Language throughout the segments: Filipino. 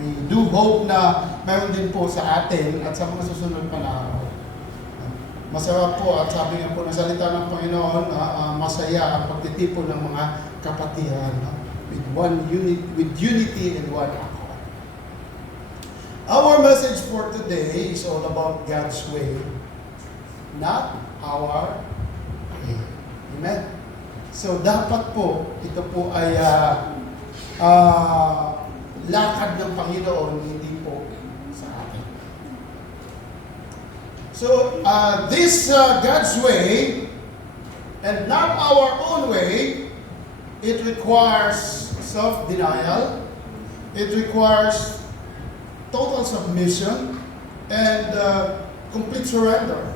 We do hope na mayroon din po sa atin at sa mga susunod pa na araw. Masarap po at sabi nga po ng salita ng Panginoon, masaya ang pagtitipon ng mga kapatiran, with unity and one accord. Our message for today is all about God's way, not our way. Amen? So dapat po, ito po ay lakad ng Panginoon, hindi po sa atin. So, this God's way, and not our own way, it requires self-denial, it requires total submission, and complete surrender.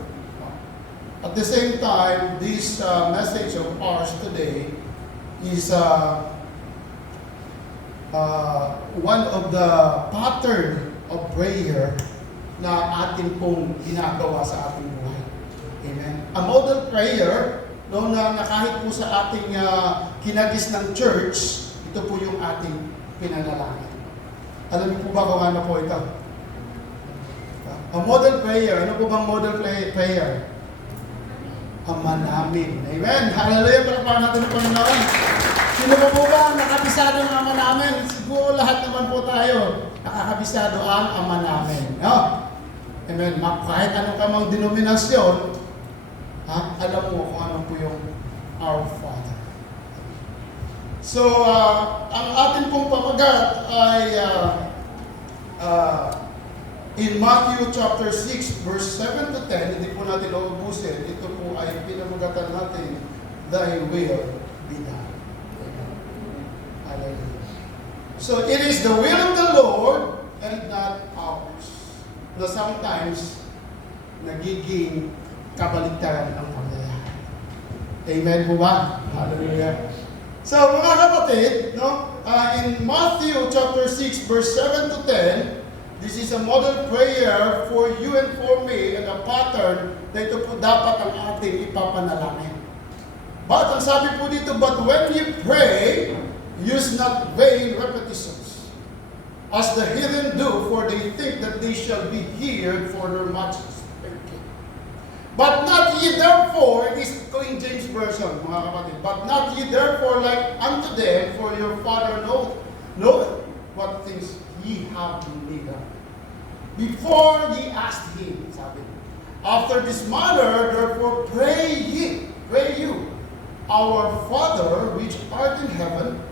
At the same time, this message of ours today is one of the pattern of prayer na atin pong ginagawa sa ating buhay. Amen. A model prayer, no, na kahit po sa ating kinagis ng church, ito po yung ating pinanalangin. Alam niyo po ba kung ano po ito? A model prayer. Ano po bang model prayer? Ama namin. Amen. Hallelujah. Palakpakan natin ang Panginoon. Sino po ba ang nakabisado ng Ama namin? Siguro lahat naman po tayo nakakabisado ang Ama namin. No? Amen. Kahit anong kamang denominasyon, alam mo kung ano po yung Our Father. So, ang atin pong pamagat ay in Matthew chapter 6, verse 7 to 10, hindi po natin uubusin. Ito po ay pinamagatan natin, Thy will be done. Hallelujah. So, it is the will of the Lord and not ours. Na sometimes, nagiging kabaligtaran ang pangyayari. Amen po ba? Hallelujah. So, mga kapatid, no, in Matthew chapter 6, verse 7 to 10, this is a model prayer for you and for me and a pattern na ito po dapat ang ating ipapanalangin. But, ang sabi po dito, but when you pray, use not vain repetitions, as the heathen do, for they think that they shall be heard for their much speaking. But not ye therefore, it is King James Version, mga kapatid, but not ye therefore like unto them, for your Father knoweth what things ye have need of, before ye ask Him, sabi. After this manner, therefore pray you, our Father which art in heaven,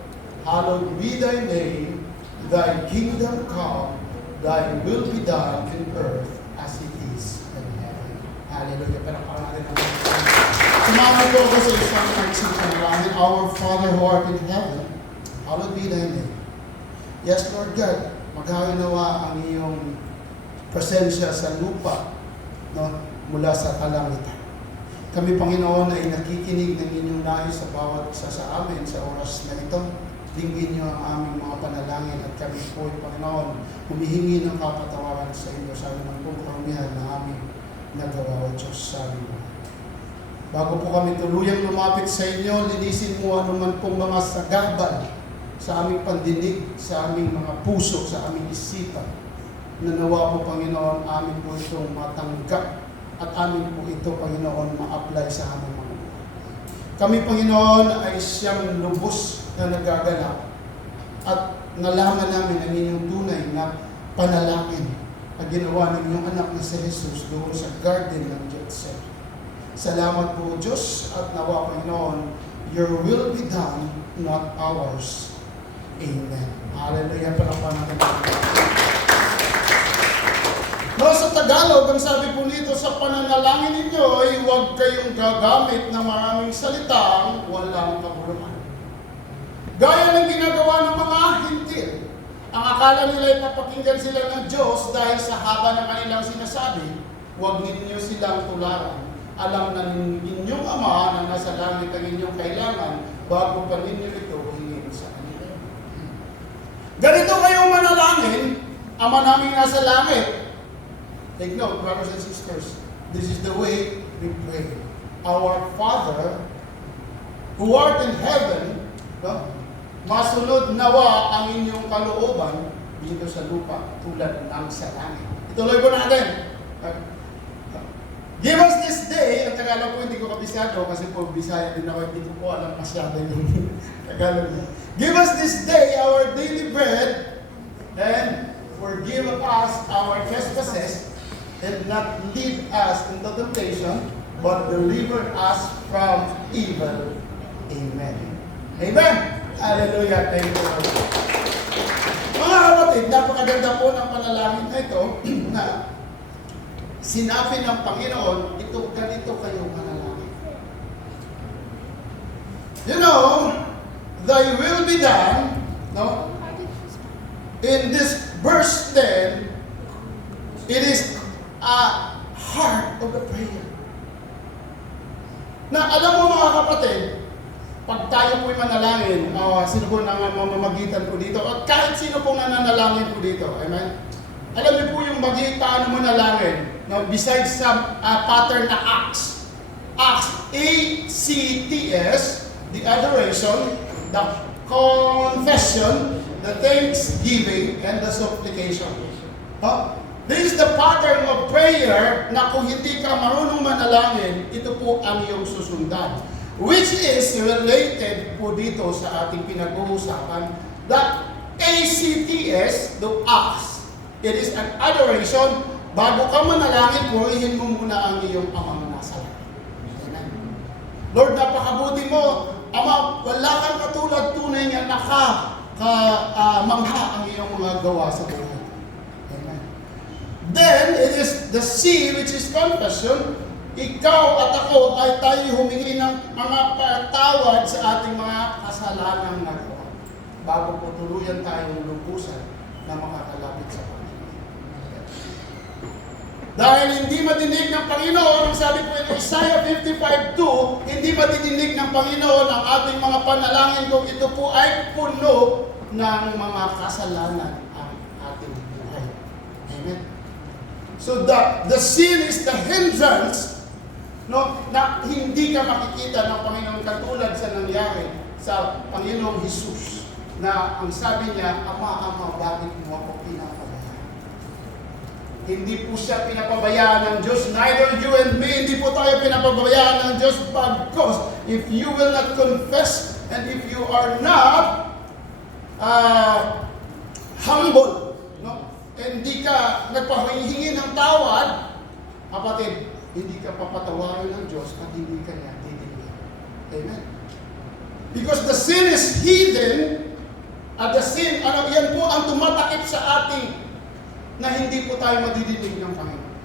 hallowed be thy name, thy kingdom come, thy will be done in earth as it is in heaven. Hallelujah. Palakpakan natin ang Panginoon. Sumama po ako sa isang action panalangin. Our Father who art in heaven, hallowed be thy name. Yes, Lord God, maghawinawa ang iyong presensya sa lupa, no, mula sa kalangitan. Kami, Panginoon, ay nakikinig ng inyong nais sa bawat isa sa amin sa oras na ito. Dinggin niyo ang aming mga panalangin at kami po, Panginoon, humihingi ng kapatawaran sa inyo sa anumang pong karumihan na aming nagawa, O Diyos, sabi mo. Bago po kami tuluyang lumapit sa inyo, linisin mo anuman pong mga sagabal sa aming pandinig, sa aming mga puso, sa aming isipan. Nanawa po, Panginoon, amin po itong matanggap at amin po ito, Panginoon, ma-apply sa aming mga buhay. Kami, Panginoon, ay siyang lubos na nagaganap at nalaman namin ang inyong tunay na panalangin na ginawa ng inyong anak na si Jesus doon sa garden ng Gethsemane. Salamat po, Diyos, at nawa, Panginoon, your will be done, not ours. Amen. Hallelujah. Palakpakan natin. No, sa Tagalog, ang sabi po nito, sa pananalangin ninyo ay huwag kayong gagamit ng maraming salitang walang kabuluhan. Gaya ng ginagawa ng mga hintil. Ang akala nila ay papakinggan sila ng Diyos dahil sa haba ng kanilang sinasabi, huwag ninyo silang tularan. Alam na ninyong Ama na nasa langit ang inyong kailangan bago pa ninyo ito hingin sa kanila. Ganito kayong manalangin, Ama naming nasa langit. Take note, brothers and sisters, this is the way we pray. Our Father, who art in heaven, no? Masunod nawa ang inyong kalooban dito sa lupa tulad ng sa langit. Ituloy po natin. Give us this day, ang Tagalog po hindi ko kabisado kasi po Bisaya din ako, hindi ko po alam masyado yung Tagalog niya. Give us this day our daily bread and forgive us our trespasses and not lead us into temptation, but deliver us from evil. Amen. Amen. Hallelujah. Thank you, Lord. Mga kapatid, napakaganda po ng panalangin na ito na sinabi ng Panginoon, ito ganito kayo manalangin. You know, thy will be done, no? In this verse 10, it is a heart of the prayer. Na alam mo mga kapatid, pag tayo po'y manalangin, sino po nang mamamagitan po dito, at kahit sino pong nananalangin po dito, amen? Alam niyo po yung paano manalangin, no? Besides sa pattern na acts. Acts, A-C-T-S, the adoration, the confession, the thanksgiving, and the supplication. Huh? This is the pattern of prayer na kung hindi ka marunong manalangin, ito po ang iyong susundan. Which is related po dito sa ating pinag-uusapan, the ACTS, the acts. It is an adoration. Bago ka manalangin, purihin mo muna ang iyong Amang nasa langit. Amen. Lord, napakabuti mo. Ama, wala kang katulad, tunay nga mangha ang iyong mga gawa sa buhay. Amen. Then, it is the C, which is confession. Ikaw at ako ay tayo humingi ng mga patawad sa ating mga kasalanang nagawa bago po tuluyan tayong lubusan na makakalapit sa Panginoon. Dahil hindi madinig ng Panginoon, ang sabi po in Isaiah 55:2, hindi madidinig ng Panginoon ang ating mga panalangin kung ito po ay puno ng mga kasalanan ang ating buhay. Amen. So the sin is the hindrance, no, na hindi ka makikita ng Panginoon katulad sa nangyari sa Panginoong Jesus na ang sabi niya, Ama, bakit mo ako pinapabayaan? Hindi po siya pinapabayaan ng Diyos, neither you and me, hindi po tayo pinapabayaan ng Diyos, because if you will not confess and if you are not humble, no, hindi ka nagpahingi ng tawad, kapatid, hindi ka papatawarin ng Diyos at hindi ka niya didinig. Amen. Because the sin is hidden, at the sin, yan po ang tumatakip sa ating na hindi po tayo madidinig ng Panginoon.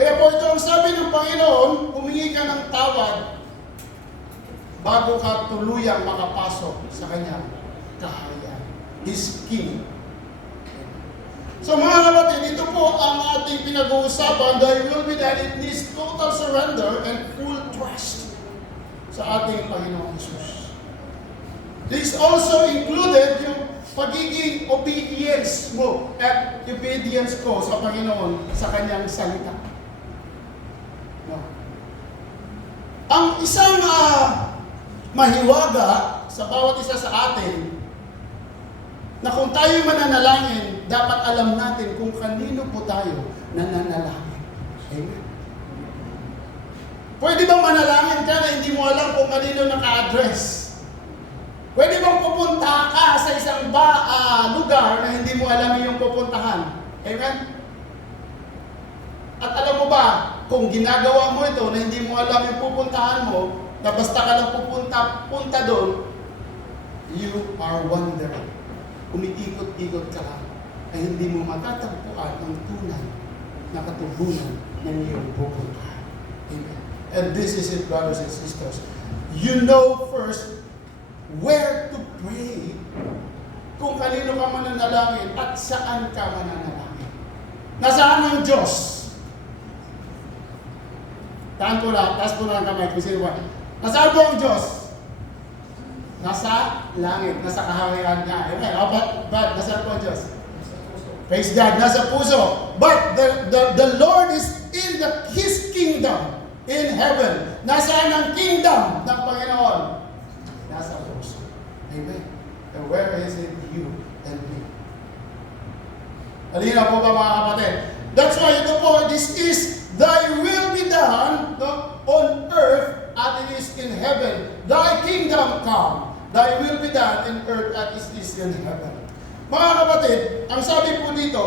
Kaya po ito ang sabi ng Panginoon, humingi ka ng tawad bago ka tuluyang makapasok sa kanyang kaharian. His King. So mga kapatid, ito po ang ating pinag-uusapan dahil will be that it needs total surrender and full trust sa ating Panginoong Jesus. This also included yung pagiging obedience mo at obedience ko sa Panginoon sa kanyang salita. No. Ang isang mahiwaga sa bawat isa sa atin na kung tayo mananalangin, dapat alam natin kung kanino po tayo nananalangin. Amen. Pwede bang manalangin ka na hindi mo alam kung kanino naka-address? Pwede bang pupunta ka sa isang lugar na hindi mo alam yung pupuntahan? Amen? At alam mo ba, kung ginagawa mo ito na hindi mo alam yung pupuntahan mo, na basta ka lang punta doon, you are wandering. Umiikot-ikot ka lang ay hindi mo matatagpuan ang tunay na katubunan ng iyong pupuntahan. Amen. And this is it, brothers and sisters. You know first where to pray, kung kanino ka mananalangin at saan ka mananalangin. Nasaan ang Diyos? Taas po lang ang kamay kung sino ba. Nasaan po ang Diyos? Nasa langit, nasa kaharian niya. Amen. But nasaan po ang Diyos? Praise God, nasa puso. But the Lord is in His kingdom in heaven. Nasaan ang kingdom ng Panginoon? Nasa puso. Amen. And where is it you and me? Halina po ba mga kapatid? That's why ito po, this is, thy will be done, no, on earth as it is in heaven. Thy kingdom come, thy will be done in earth as it is in heaven. Mga kapatid, ang sabi po dito,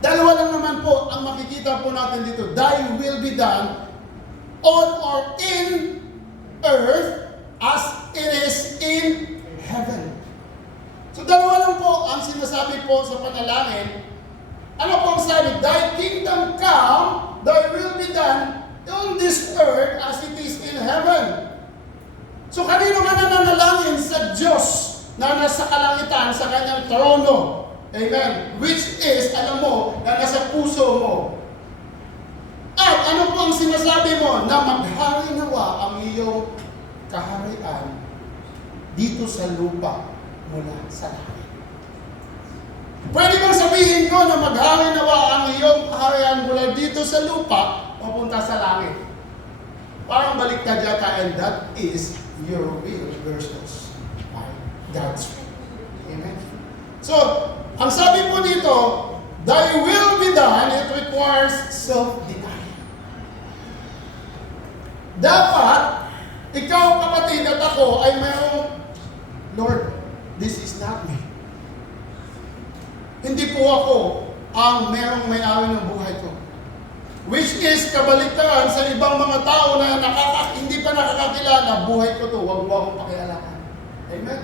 dalawa lang naman po ang makikita po natin dito. Thy will be done on or in earth as it is in heaven. So dalawa lang po ang sinasabi po sa panalangin. Ano po ang sabi? Thy kingdom come, thy will be done on this earth as it is in heaven. So kanino ka nananalangin? Sa Diyos na nasa kalangitan, sa kanyang trono. Amen. Which is, alam mo, na nasa puso mo. At ano po ang sinasabi mo? Na maghari nawa ang iyong kaharian dito sa lupa mula sa langit. Pwede bang sabihin ko na maghari nawa ang iyong kaharian mula dito sa lupa papunta sa langit? Parang baliktad yata, and that is your will versus God's will. Amen. So, ang sabi po dito, thy will be done, it requires self-denial. Dapat, ikaw kapatid at ako ay mayroong, Lord, this is not me. Hindi po ako ang mayroong may-ari ng buhay ko. Which is kabaliktaran sa ibang mga tao na hindi pa nakakakilala, buhay ko to, huwag mo akong pakialaman. Amen?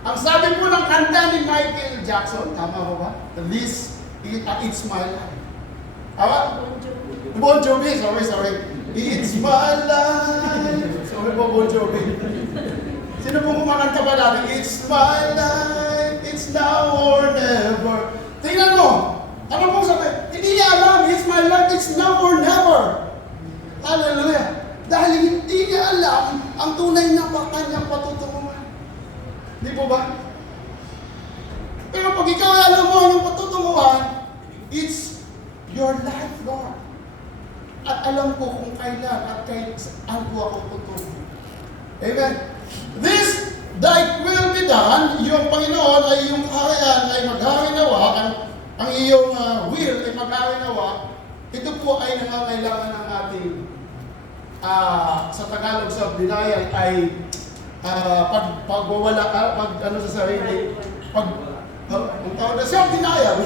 Ang sabi po ng kanta ni Michael Jackson, tama ko ba? It's my life. Tama? Bon Jovi, sorry. It's my life. Sorry po, Bon Jovi. Sino po kumakanta ba natin? It's my life, it's now or never. Tingnan mo, ano pong sabi? Hindi niya alam, it's my life, it's now or never. Hallelujah. Dahil hindi niya alam ang tunay na kanyang patutunguhan. Di po ba? Pero pag ikaw ay alam mo yung patutunguhan, it's your life, Lord. At alam ko kung kailan at saan ko ako tutungo. Amen. This, thy will be done, yung Panginoon ay yung kaharian ay maghari nawa, ang iyong will ay maghari nawa, ito po ay nangangailangan ng ating, sa Tagalog sa denial ay pagwawala, ano sa sarili, ang tawag na self-denial.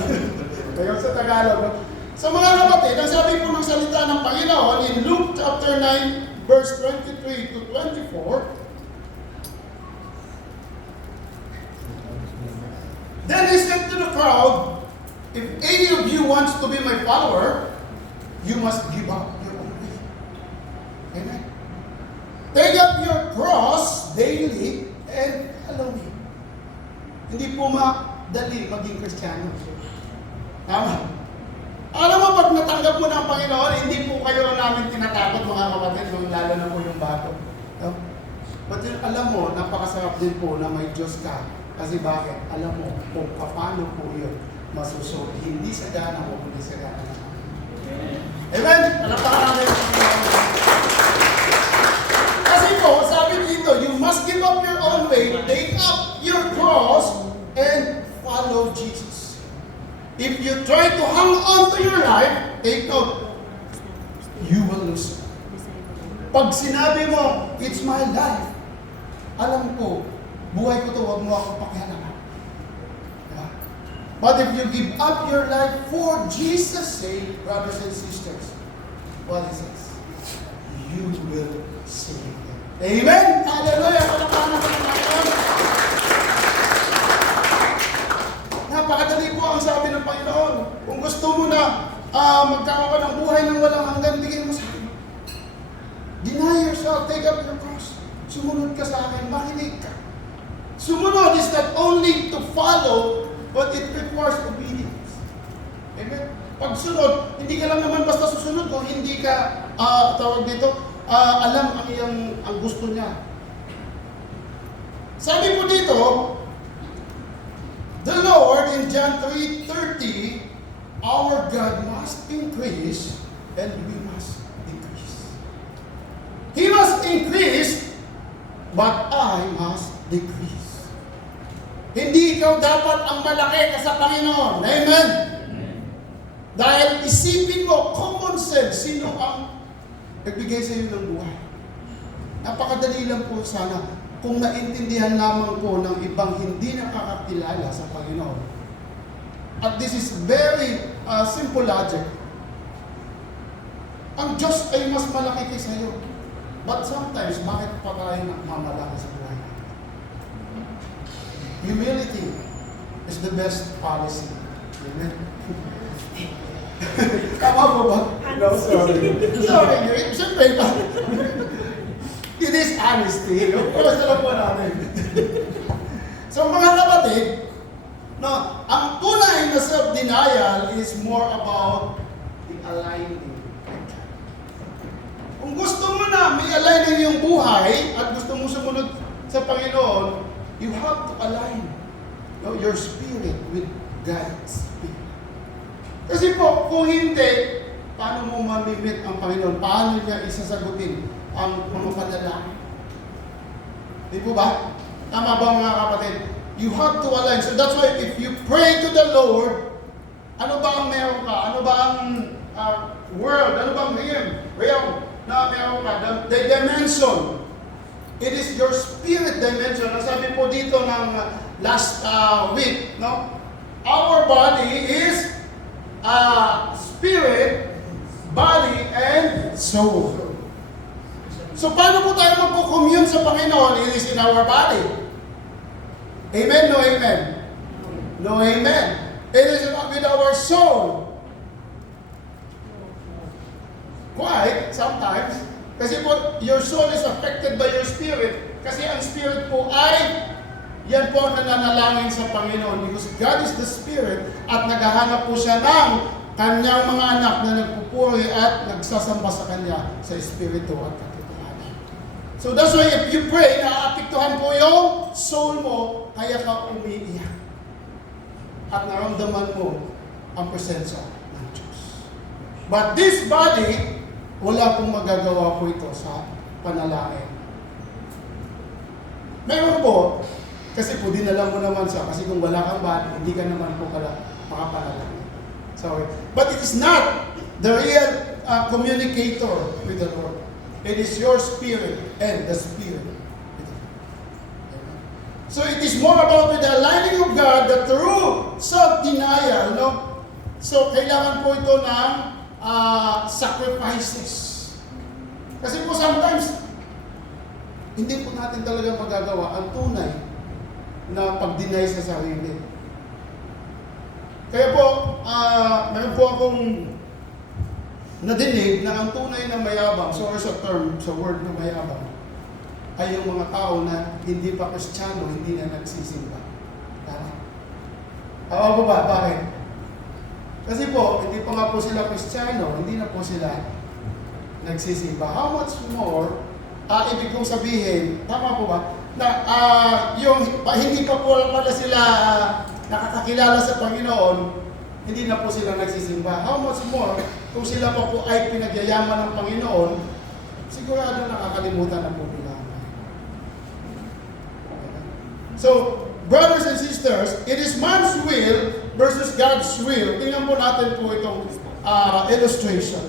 Ngayon sa Tagalog. Sa mga kapatid, ang sabi po ng salita ng Panginoon in Luke chapter 9, verse 23 to 24, then he said to the crowd, if any of you wants to be my follower, you must give up your own way. Amen. Take up your cross daily and follow me. Hindi po madali maging Kristiyano. Tama. Alam mo, pag natanggap mo ng Panginoon, hindi po kayo namin tinatakot mga kapatid, lalo na po yung bato. No? But yun, alam mo, napakasarap din po na may Diyos ka. Kasi bakit? Alam mo kung paano po yun masusunod. Hindi sa gana mo, kundi sa gana naman. Amen? Palapakan natin. Kasi po, sabi dito, you must give up your own way, take up your cross, and follow Jesus. If you try to hang on to your life, take note, you will lose. Pag sinabi mo, it's my life, alam ko, buhay ko to, huwag mo akong pakialaman. Diba? But if you give up your life for Jesus' sake, brothers and sisters, what is this? You will save them. Amen! Hallelujah! Palakpakan natin ang Panginoon. Napakadali po ang sabi ng Panginoon. Kung gusto mo na magkaroon ka ng buhay ng walang hanggan, bigyan mo sa akin. Deny yourself, take up your cross. Sumunod ka sa akin, makinig ka. Sumunod is not only to follow, but it requires obedience. Amen? Pagsunod, hindi ka lang naman basta susunod kung hindi ka, tawag dito, alam ang gusto niya. Sabi po dito, the Lord in John 3:30, our God must increase and we must decrease. He must increase, but I must decrease. Hindi ikaw dapat ang malaki ka sa Panginoon. Amen? Dahil isipin mo, common sense, sino ang nagbigay sa iyo ng buhay? Napakadali lang po sana kung naintindihan lamang po ng ibang hindi nakakakilala sa Panginoon. At this is very simple logic. Ang Diyos ay mas malaki kaysa iyo. But sometimes, bakit pa tayo nagmamalaki sa buhay? Humility is the best policy. Amen? Tama po ba? No, sorry. Sorry, siyempre pa. It is honesty. Kumusta lang po natin. So mga kapatid, no, ang tunay na self-denial is more about the aligning. Kung gusto mo na may aligning yung buhay at gusto mo sumunod sa Panginoon, you have to align, no, your spirit with God's spirit. Kasi po, kung hindi, paano mo mamimit ang Panginoon? Paano niya isasagutin ang mga panalangin? Di po ba? Tama ba mga kapatid? You have to align. So that's why if you pray to the Lord, ano ba ang meron ka? Ano ba ang world? Ano ba ang realm na meron ka? The dimension. It is your spirit dimension. Nasabi po dito ng last week, no? Our body is spirit, body, and soul. So paano po tayo magko-commune sa Panginoon? It is in our body. Amen? No amen? No amen. It is with our soul. Quite, sometimes. Kasi po, your soul is affected by your spirit. Kasi ang spirit po ay, yan po ang nananalangin sa Panginoon. Because God is the Spirit at naghahanap po siya ng kanyang mga anak na nagpupuri at nagsasamba sa kanya sa Espiritu at katotohanan. So that's why if you pray, naapektuhan po yung soul mo, kaya ka umiiyak. At naramdaman mo ang presensya ng Diyos. But this body, wala pong magagawa po ito sa panalangin. Meron po, kasi po dinala mo naman siya, kasi kung wala kang body, hindi ka naman po makapanalangin. Sorry. But it is not the real communicator with the Lord. It is your spirit and the Spirit. So it is more about with the aligning of God, the true self-denial, no? So kailangan po ito ng sacrifices. Kasi po sometimes, hindi po natin talaga magagawa ang tunay na pag-deny sa sarili. Kaya po, meron po akong nadinig na ang tunay na mayabang, sorry sa term, sa word na mayabang, ay yung mga tao na hindi pa Kristiyano, hindi na nagsisimba. Tama? Tama po ba? Bakit? Kasi po, hindi pa nga po sila Kristiyano, hindi na po sila nagsisimba. How much more, ibig kong sabihin, tama po ba? Na yung hindi pa po pala sila nakakakilala sa Panginoon, hindi na po sila nagsisimba. How much more kung sila pa po ay pinagyayaman ng Panginoon, sigurado nakakalimutan na po nila. So, brothers and sisters, it is man's will versus God's will. Tingnan po natin po itong illustration.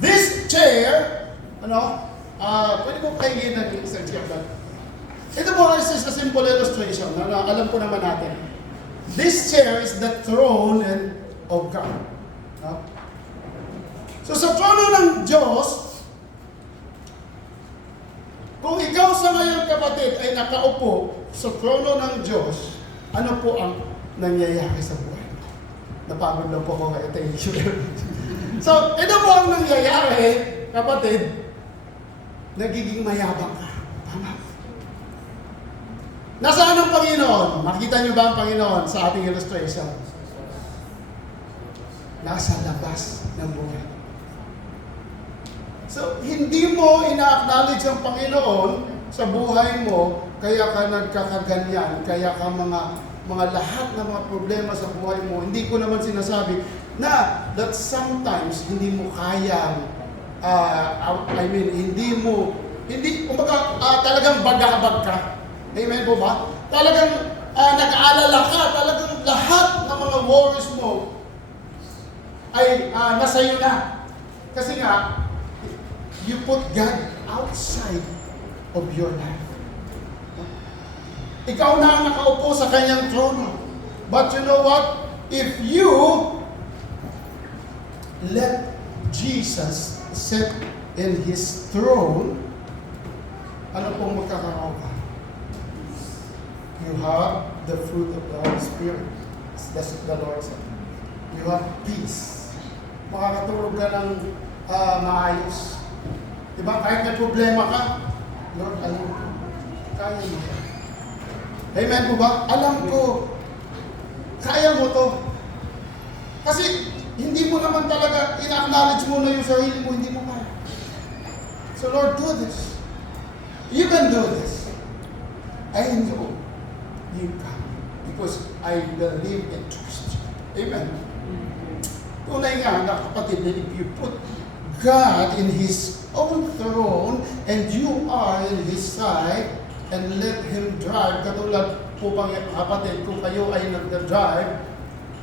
This chair, pwede ko kaingin ng isang chair ba? Ito po is a simple illustration na alam po naman natin. This chair is the throne of God. No? So sa trono ng Diyos, kung ikaw sa ngayon kapatid ay nakaupo sa trono ng Diyos, ano po ang nangyayari sa buhay mo? Napagod lang po ako kaya thank you. So, ito po ang nangyayari, kapatid, nagiging mayabang ka. Tama. Nasaan ang Panginoon? Makita niyo ba ang Panginoon sa ating illustration? Nasa labas ng buhay. So, hindi mo ina-acknowledge ang Panginoon sa buhay mo, kaya ka nagkakaganyan, kaya ka mga lahat ng mga problema sa buhay mo. Hindi ko naman sinasabi na that sometimes hindi mo kayang, kumbaga talagang bagabag ka. Amen po ba? Talagang nag-aalala ka, talagang lahat ng mga worries mo ay nasa iyo na. Kasi nga, you put God outside of your life. Ikaw na ang nakaupo sa kanyang trono. But you know what? If you let Jesus sit in His throne, ano pong magkakaroon ka? You have the fruit of the Holy Spirit. That's what the Lord said. You have peace. Makakatulog ka ng maayos. Diba? Kahit may problema ka, Lord, alam ko. Kaya mo. Amen po ba? Alam ko. Kaya mo to. Kasi hindi mo naman talaga ina-acknowledge mo na yung sarili mo, hindi mo kaya. So Lord, do this. You can do this. I know you can. Because I believe and trust you. Amen. Tunay nga na kapatid, if you put God in His own throne and you are in His side and let Him drive, katulad po bang kapatid, kung kayo ay nagda-drive,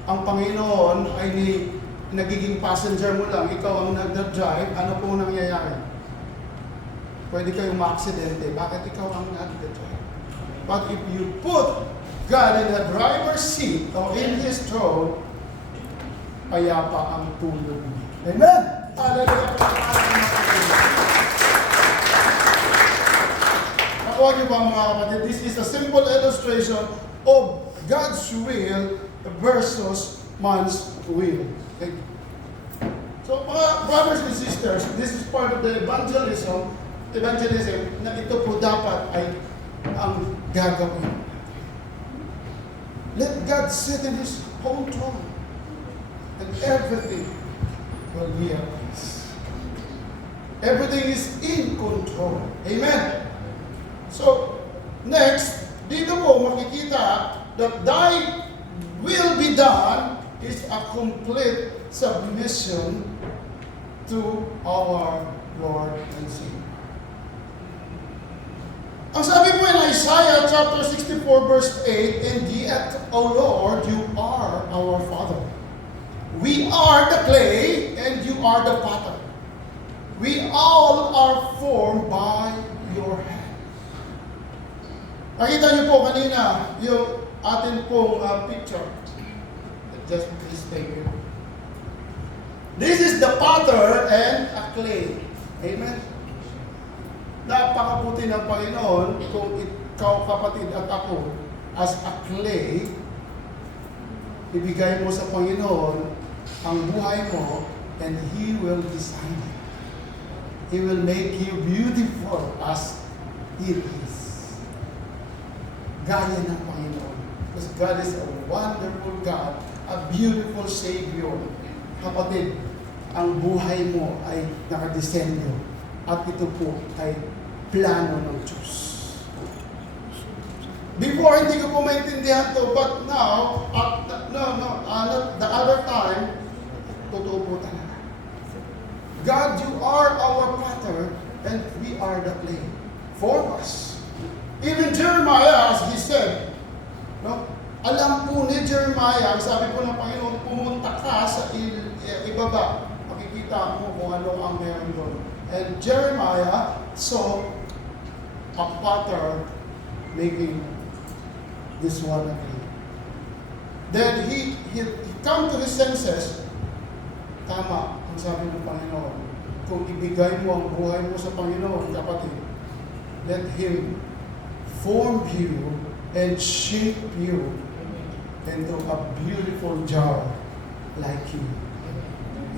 ang Panginoon ay nagiging passenger mo lang, ikaw ang nagda-drive, ano po nangyayari? Pwede kayong ma-aksidente. Bakit ikaw ang nagda-drive? But if you put God in the driver's seat or in His throne, payapa ang tulog. Amen! Hallelujah! Nakuha niyo ba mga kapatid? This is a simple illustration of God's will versus man's will. Okay? So mga brothers and sisters, this is part of the evangelism na ito po dapat ay ang gagawin. Let God sit in His own throne and everything will be at peace. Everything is in control. Amen. So, next, dito po makikita that thy will be done is a complete submission to our Lord and Savior. Ang sabi po in Isaiah chapter 64 verse 8, and yet, O Lord, you are our Father. We are the clay, and you are the potter. We all are formed by your hand. Nakita niyo po kanina yung atin pong picture. Just please take it. This is the potter and a clay. Amen. Napakabuti ng Panginoon kung ikaw kapatid at ako as a clay, ibigay mo sa Panginoon ang buhay mo and He will design it. He will make you beautiful as it is. Gaya ng Panginoon. Because God is a wonderful God, a beautiful Savior. Kapatid, ang buhay mo ay nakadesenyo at ito po ay plano ng Diyos. Before, hindi ko po maintindihan to, but now, the other time, totoo po talaga. God, you are our potter, and we are the clay. Form us. Even Jeremiah, as he said, no? Alam po ni Jeremiah, sabi po ng Panginoon, pumunta ka sa ibaba. Makikita mo kung ano ang meron doon. And Jeremiah saw a potter making this one again. Then he come to his senses. Tama ang sabi ng Panginoon. Kung ibigay mo ang buhay mo sa Panginoon, kapatid, let Him form you and shape you into a beautiful jar like you.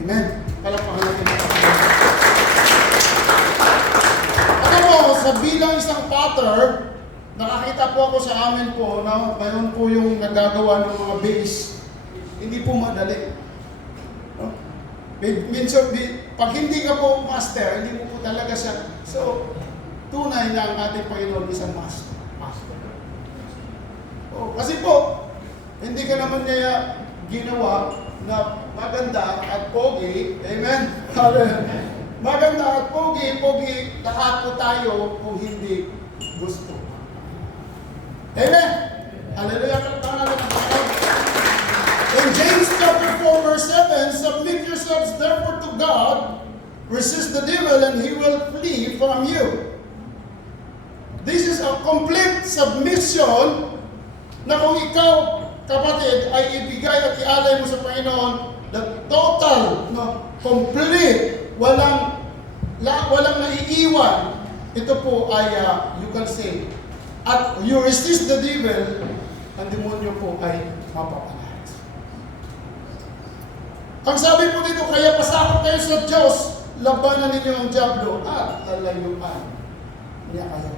Amen. Palakpakan natin ang Panginoon. Sa bilang isang potter, nakakita po ako sa amin po na mayroon po yung nagagawa ng mga base. Hindi po madali. No? Minsan, pag hindi ka po master, hindi mo po talaga siya. So, tunay na ang ating Panginoon isang master. Kasi po, hindi ka naman niya ginawa na maganda at pogi. Amen? Maganda at pogi, lahat po tayo kung hindi gusto. Amen? Hallelujah. Kalakpan natin ang Panginoon. In James chapter 4 verse 7, submit yourselves therefore to God, resist the devil and he will flee from you. This is a complete submission na kung ikaw, kapatid, ay ibigay at ialay mo sa Panginoon, the total, complete, walang naiiwan. Ito po ay, you can say, at you resist the devil, ang demonyo po ay mapapalayas. Ang sabi po dito, kaya pasakot kayo sa Diyos, labanan ninyo ang diablo at lalayuan niya kayo.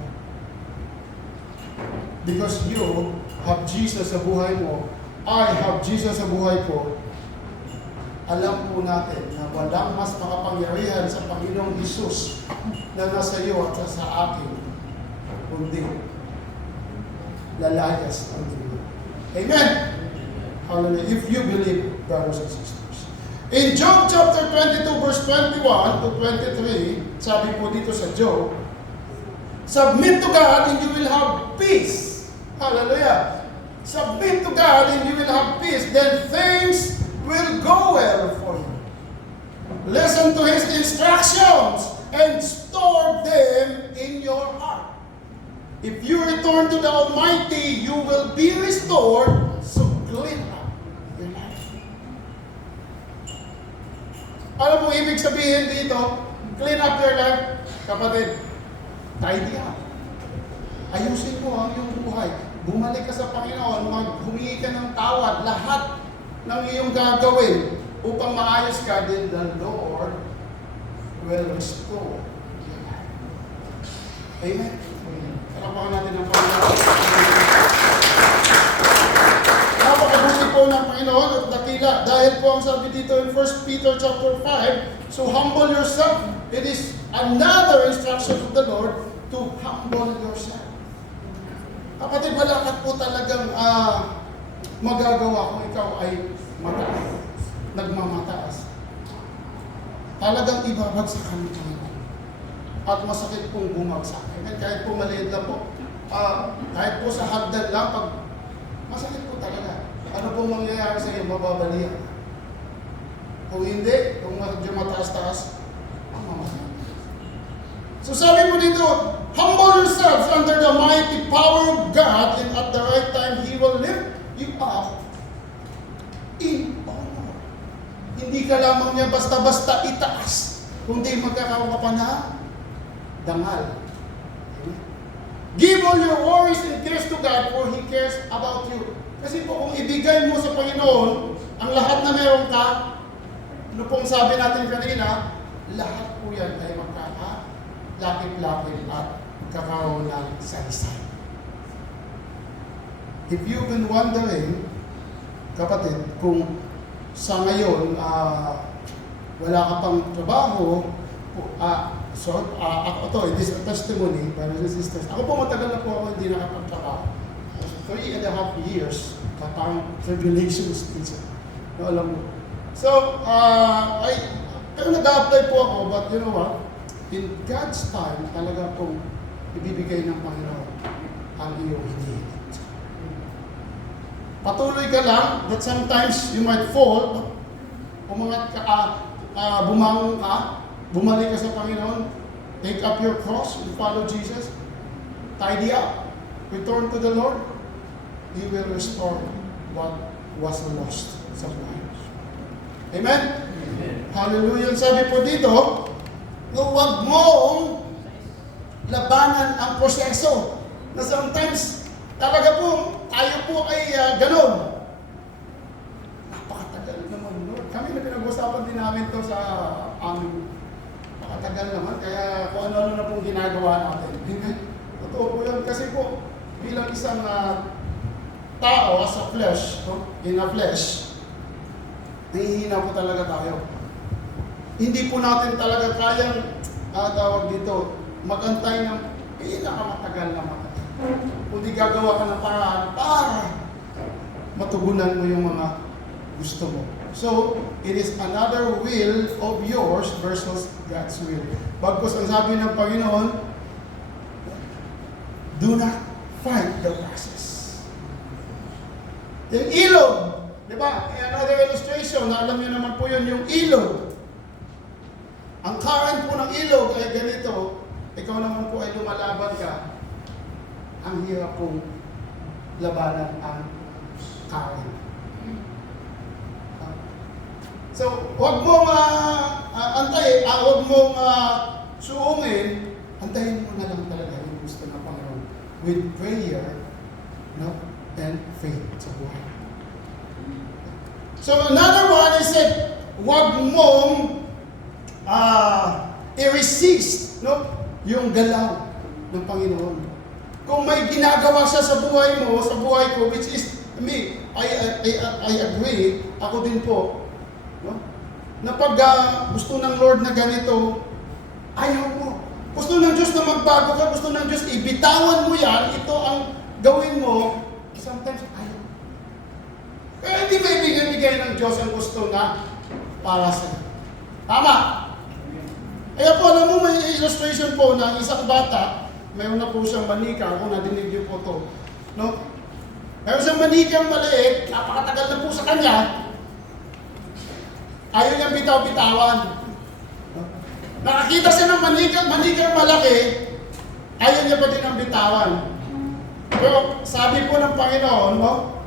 Because you have Jesus sa buhay mo, I have Jesus sa buhay ko, alam po natin na walang mas makapangyarihan sa Panginoong Hesus na nasa iyo at sa akin, kundi lalayas ang demonyo. Amen? Hallelujah. If you believe, brothers and sisters. In Job chapter 22 verse 21 to 23, sabi po dito sa Job, submit to God and you will have peace. Hallelujah. Submit to God and you will have peace. Then things will go well for you. Listen to His instructions and store them in your heart. If you return to the Almighty, you will be restored. So clean up your life. Alam mo ibig sabihin dito? Clean up your life. Kapatid, tidy up. Ayusin mo ang iyong buhay. Bumalik ka sa Panginoon, humingi ka ng tawad, lahat ng iyong gagawin upang maayos ka, then the Lord will restore your life. Amen? Kalapakan natin ang Panginoon. Napakabuti po ng Panginoon at dakila. Dahil po ang sabi dito in 1 Peter chapter 5, so humble yourself. It is another instruction of the Lord to humble yourself. Kapatid, wala ka po talagang magagawa kung ikaw ay nagmamataas. Talagang ibabagsakan mo Panginoon. At masakit pong bumagsak. Kahit po maliit lang po. Kahit po sa hagdan lang, pag masakit po talaga. Ano pong mangyayari sa iyo? Mababalian. Kung hindi, kung medyo mataas-taas, ang mamatay. So sabi po dito, humble yourselves under the mighty power of God, and at the right time, He will lift you up in honor. Hindi ka lamang niya basta-basta itaas, kundi magkakaroon ka pa na dangal. Give all your worries and cares to God, for He cares about you. Kasi po kung ibigay mo sa Panginoon ang lahat na meron ka, ano pong sabi natin kanina, lahat po yan ay magkaka-lakit-lakit at kakaroon ng saysay. If you've been wondering, kapatid, kung sa ngayon wala ka pang trabaho, it is a testimony, brothers and sisters. Ako po matagal na po ako hindi nakapagtrabaho. 3.5 years, parang tribulation stage. Alam mo. So, pero nag-a-apply po ako, but you know what? In God's time, talaga pong ibibigay ng Panginoon ang iyong hinihiling. Patuloy ka lang, that sometimes you might fall, umangat ka, bumangon ka, bumalik ka sa Panginoon, take up your cross and follow Jesus, tidy up, return to the Lord, He will restore what was lost sa buhay. Amen? Amen. Hallelujah. Sabi po dito, huwag mong labanan ang proseso. Na sometimes, talaga po, tayo po ay gano'n. Napakatagal naman, Lord. Kami na pinag-usapan din namin to sa aming napakatagal naman. Kaya kung ano-ano na pong ginagawa natin. Totoo po yan. Kasi po, bilang isang tao as a flesh, in a flesh, nahihina po talaga tayo. Hindi po natin talaga kayang tawag dito, magantay ng pinakamatagal na matagal. Kundi gagawa ka ng paraan para matugunan mo yung mga gusto mo. So, it is another will of yours versus God's will. Bagkus ang sabi ng Panginoon, do not fight the process. Yung ilog, di ba? Another illustration, na alam niyo naman po yun, yung ilog. Ang current po ng ilog ay ganito, ikaw naman po ay lumalaban ka, ang hirap pong labanan ang current. So, huwag mong huwag mong suungin, antayin mo na lang talaga yung gusto ng Panginoon with prayer, no, and faith sa buhay. So, another one is that huwag mong i-resist, no, yung galaw ng Panginoon. Kung may ginagawa siya sa buhay mo, sa buhay ko, which is me, I agree, ako din po, no? Na pag gusto ng Lord na ganito, ayaw mo. Gusto ng Diyos na magbago ka, gusto ng Diyos ibitawan mo yan, ito ang gawin mo, sometimes ayaw. Kaya hindi may bigay ng Diyos ang gusto na para sa'yo. Tama? Kaya po, alam mo, may illustration po na isang bata, mayroon na po siyang manika, kung nadinig niyo po ito. No? Mayroon siyang manikang maliit, napakatagal na po sa kanya, ayaw niyang bitaw-bitawan. Nakakita siya ng manikang malaki, ayaw niya pa din ang bitawan. Pero sabi po ng Panginoon, no?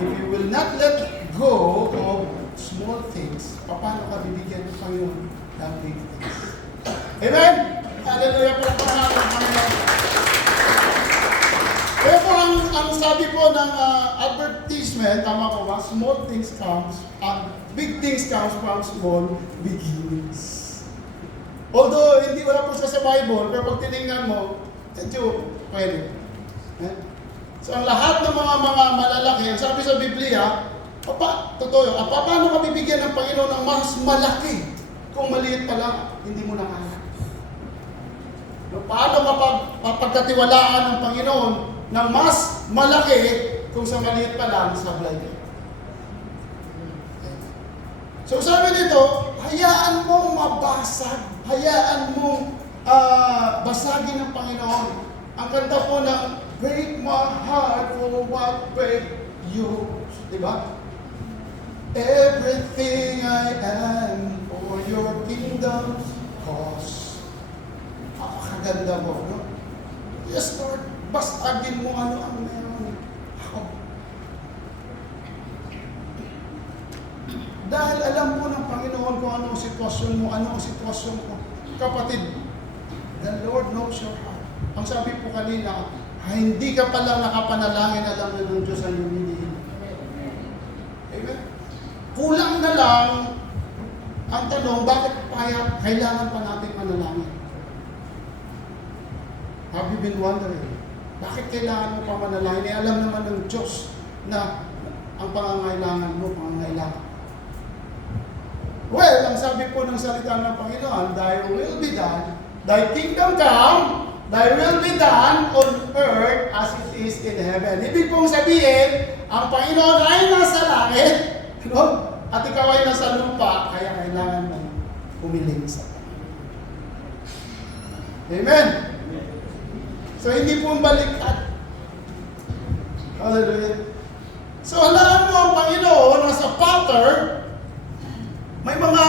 If you will not let go of small things, paano ka bibigyan ng Panginoon ng big things? Amen? Hallelujah po natin ang Panginoon. Kaya po ang sabi po ng advertisement, tama ko ba? Small things comes, big things comes from small beginnings. Although hindi wala po siya sa Bible, pero pag tinignan mo, medyo pwede. So ang lahat ng mga malalaki, ang sabi sa Biblia, totoo yun, paano ka bibigyan ng Panginoon ng mas malaki kung maliit pa lang, hindi mo na kaya? Paano kapag mapagkatiwalaan ng Panginoon ng mas malaki kung sa maliit pa lang, sablay ka? So sabi nito, hayaan mong mabasag, hayaan mong basagin ng Panginoon. Ang kanta po ng break my heart for what break you. Diba? Everything I am for your kingdom's cause. Kaganda mo, no? Yes, Lord, basagin mo ano ang meron ako. Dahil alam mo ng Panginoon kung ano ang sitwasyon mo, ano ang sitwasyon ko. Kapatid, the Lord knows your heart. Ang sabi po kanina, hindi ka pala nakapanalangin, alam na ng Diyos ang humilihin. Amen? Kulang na lang ang tanong, bakit kailangan pa natin manalangin? Have you been wondering? Bakit kailangan mo pa manalangin? Alam naman ng Diyos na ang pangangailangan mo, pangangailangan. Well, ang sabi po ng salita ng Panginoon, Thy will be done, Thy kingdom come, Thy will be done on earth as it is in heaven. Ibig pong sabihin, ang Panginoon ay nasa langit, no? At ikaw ay nasa lupa, kaya kailangan mo humiling sa Panginoon. Amen? So, hindi po baliktad. Hallelujah. So, alam mo ang Panginoon, nasa potter, may mga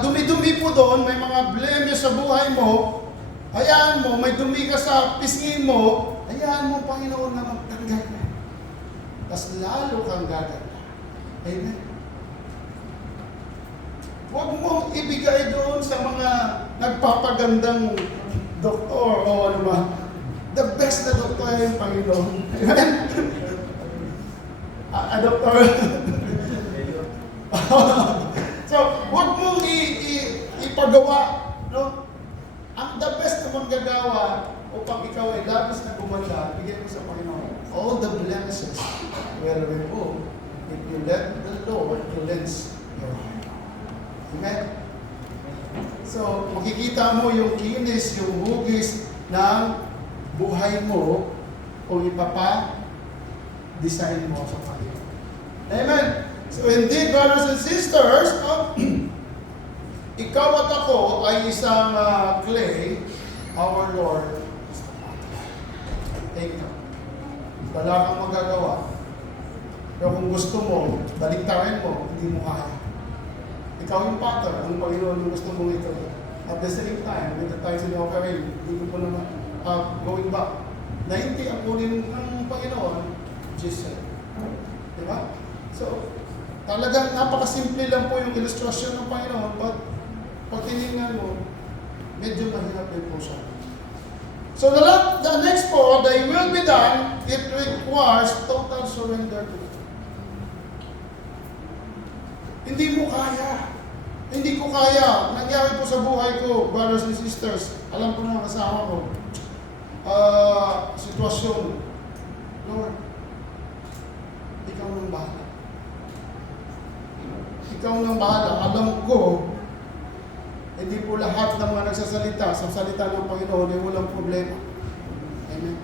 dumi-dumi po doon, may mga blemish sa buhay mo, hayaan mo, may dumi ka sa pisngin mo, hayaan mo, Panginoon, na magtanggal na. Tapos lalo kang gaganda. Amen? Huwag mong ibigay doon sa mga nagpapagandang doktor o ano ba. The best na doktor ay yung Panginoon. Amen? Doktor. So, huwag mong ipagawa, no? Ang the best na manggagawa upang ikaw ay labis na gumanda, bigyan mo sa Panginoon. All the blemishes will remove if you let the Lord cleanse your heart. Amen? So, makikita mo yung kinis, yung hugis ng buhay mo kung ipapa-design mo sa Panginoon. Amen? So indeed, brothers and sisters, ikaw at ako ay isang clay, our Lord is the potter. ikaw. Wala kang magagawa. Pero kung gusto mo, baliktarin mo, hindi mo kaya. Ikaw yung pattern, ang Panginoon yung gusto mong ikaw. At the same time, with the times in the offering, hindi ko po naman going back. 90 ang kunin ng Panginoon, Jesus. Diba? So, talagang napakasimple lang po yung ilustrasyon ng Panginoon, but pag tinignan mo, medyo mahirap din po siya. So the next po, the will be done, it requires total surrender to God. Hindi mo kaya. Hindi ko kaya. Nangyari po sa buhay ko, brothers and sisters, alam ko na kasama ko, sitwasyon. Lord, ikaw nang bahala. Ikaw nang bahala. Alam ko, hindi po lahat ng mga nagsasalita sa salita ng Panginoon ay walang problema. Amen.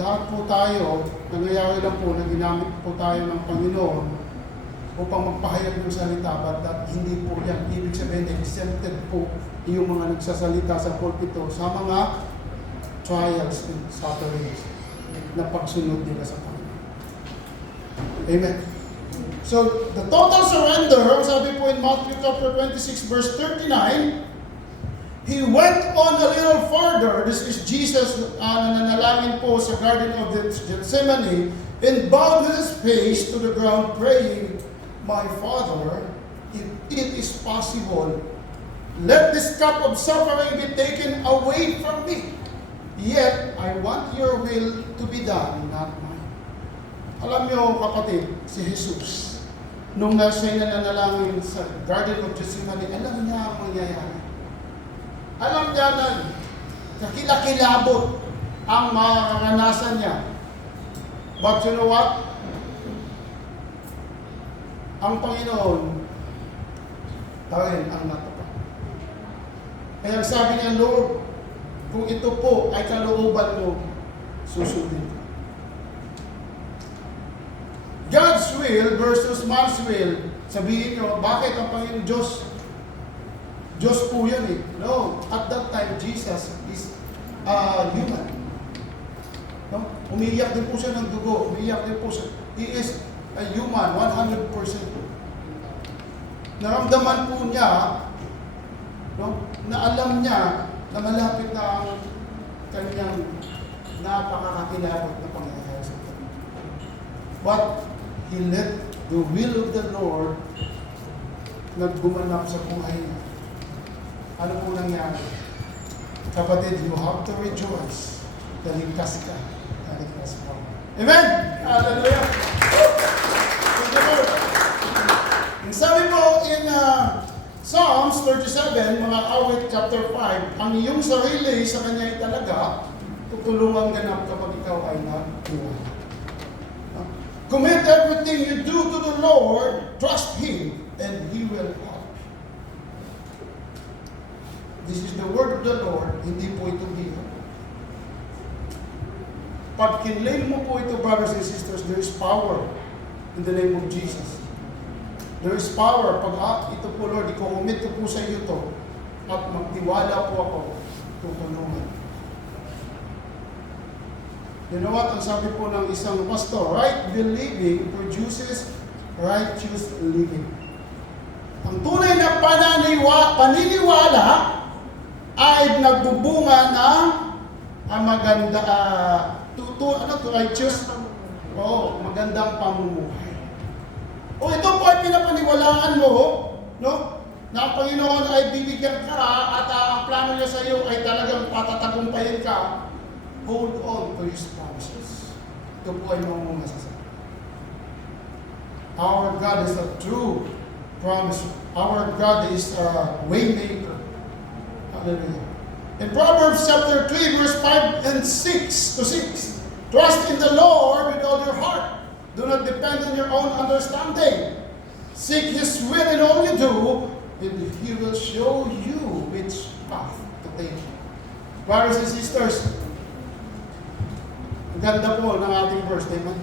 Lahat po tayo, nangyayari lang po na ginamit po tayo ng Panginoon upang magpahayag ng salita, but that hindi po yan. Ibig sabihin, exempted po yung mga nagsasalita sa pulpito sa mga trials and sufferings na pagsunod nila sa Panginoon. Amen. So, the total surrender, sabi po in Matthew chapter 26, verse 39, He went on a little further. This is Jesus nanalangin po sa Garden of Gethsemane, and bowed his face to the ground, praying, My Father, if it is possible, let this cup of suffering be taken away from me. Yet, I want your will to be done, not mine. Alam niyo, kapatid, si Jesus, nung siya nanalangin sa Garden of Gethsemane, alam niya ang mangyayari. Alam niya na kakilakilabot ang mararanasan niya. But you know what? Ang Panginoon, tarin ang natupad. Kaya sabi niya, Lord, kung ito po ay kalooban mo, susundin ko. God's will versus man's will. Sabihin nyo, bakit ang Panginoon Diyos? Diyos po yan eh. No, at that time, Jesus is human. No? Umiiyak din po siya ng dugo. Umiiyak din po siya. He is a human, 100%. Naramdaman po niya, no, na alam niya na malapit na ang kanyang napakakakilabot na pangyayari sa kanya. But he let the will of the Lord naggumanap sa buhay niya. Ano po nangyari? Kapatid, you have to rejoice. Naligtas ka. Naligtas ka. Amen! Hallelujah! Thank you, Lord. Sabi po in Psalms 37, mga awit chapter 5, ang iyong sarili sa kanya ay talaga tutulungan ganap kapag ikaw ay nagtiwala. Commit everything you do to the Lord, trust Him, and He will help. This is the word of the Lord, hindi po ito biro. Pag kinlaim mo po ito, brothers and sisters, there is power in the name of Jesus. There is power pag ito po, Lord, i-commit ko po sa iyo to at magtiwala po ako, tutulungan. You know what? Ang sabi po ng isang pastor, right believing produces righteous living. Ang tunay na paniniwala ay nagbubunga ng maganda, righteous, magandang pamumuhay. O ito po ay pinapaniwalaan mo, no? Na ang Panginoon ay bibigyan ka at ang plano niya sa iyo ay talagang patatagumpayin ka. Hold on to His promises. Ito po ay mga sasabi. Our God is a true promise. Our God is a waymaker. Hallelujah. In Proverbs chapter 3, verse 5 and 6 to 6, trust in the Lord with all your heart. Do not depend on your own understanding. Seek His will in all you do, and He will show you which path to take. Brothers and sisters, ang ganda po ng ating verse, diba?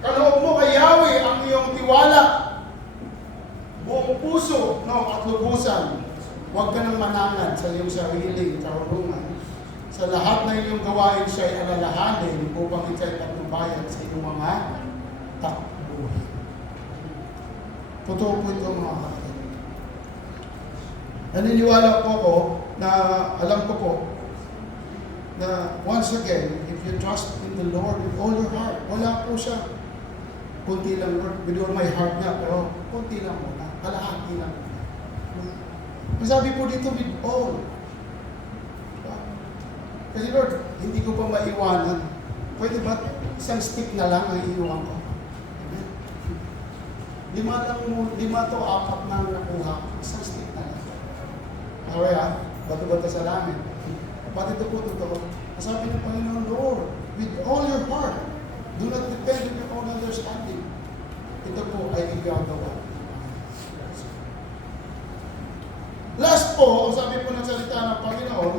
Kaloob mo kay Yahweh ang iyong tiwala, buong puso, no, at lubusan. Huwag ka nang manangan sa iyong sariling karunungan. Sa lahat na inyong gawain siya ay alalahanin upang ikay patnubayan sa inyong mga takbuhin. Totoo po ito mga kapatid. Naniniwala po ako na alam ko po na once again, if you trust in the Lord with all your heart, wala po siya. Kunti lang, Lord, with all my heart na, pero kunti lang muna, kalahati lang muna. Masabi po dito, with all. Kasi Lord, hindi ko pa maiwanan. Pwede ba isang stick na lang ang iiwan ko? Amen? Lima to, apat na nakuha. Isang stick na lang. Okay ha? Bato-bato sa langit. Pati ito po totoo. Masabi ng Panginoon, Lord, with all your heart, do not depend on your own understanding. Ito po ay igagawa. Last po, ang sabi po ng salita ng Panginoon,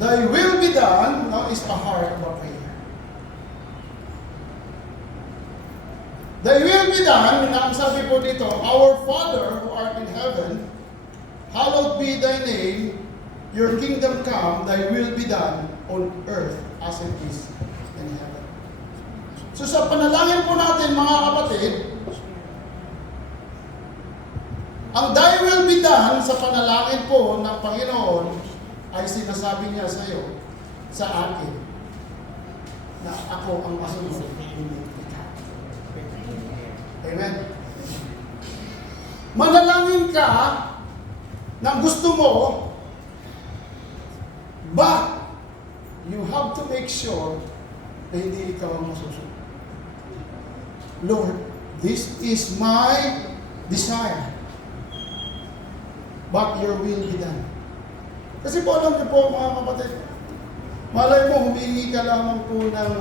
Thy will be done, now is the heart of a prayer. Thy will be done, na ang sabi po dito, Our Father who art in heaven, hallowed be thy name, your kingdom come, thy will be done on earth as it is in heaven. So sa panalangin po natin mga kapatid, ang thy will be done sa panalangin po ng Panginoon ay sinasabi niya sa iyo, sa akin, na ako ang masunod, hindi ikaw. Amen? Manalangin ka ng gusto mo, but you have to make sure na hindi ikaw ang masusunod. Lord, this is my desire, but your will be done. Kasi po alam niyo po mga kapatid, malay mo humingi ka lamang po ng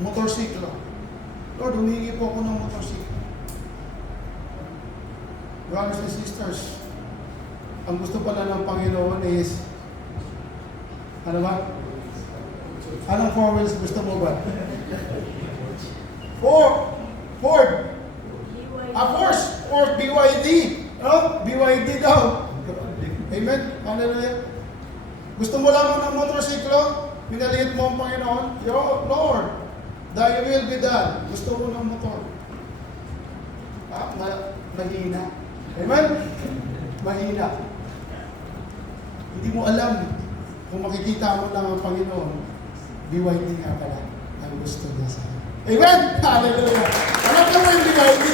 motorsiklo. Lord, humingi po ako ng motorsiklo. Brothers and sisters, ang gusto pala ng Panginoon is, ano ba? Anong 4 wheels gusto mo ba? Ford. Ford, BYD. No? BYD daw. Amen? Hallelujah. Gusto mo lamang ng motorsiklo? Pinaliit mo ang Panginoon? Yo, Lord, thy will be done. Gusto mo ng motor? Mahina. Amen? Mahina. Hindi mo alam kung makikita mo lang ang Panginoon, BYD nga pala ang gusto niya sa iyo. Amen? Hallelujah. Alam mo yung BYD?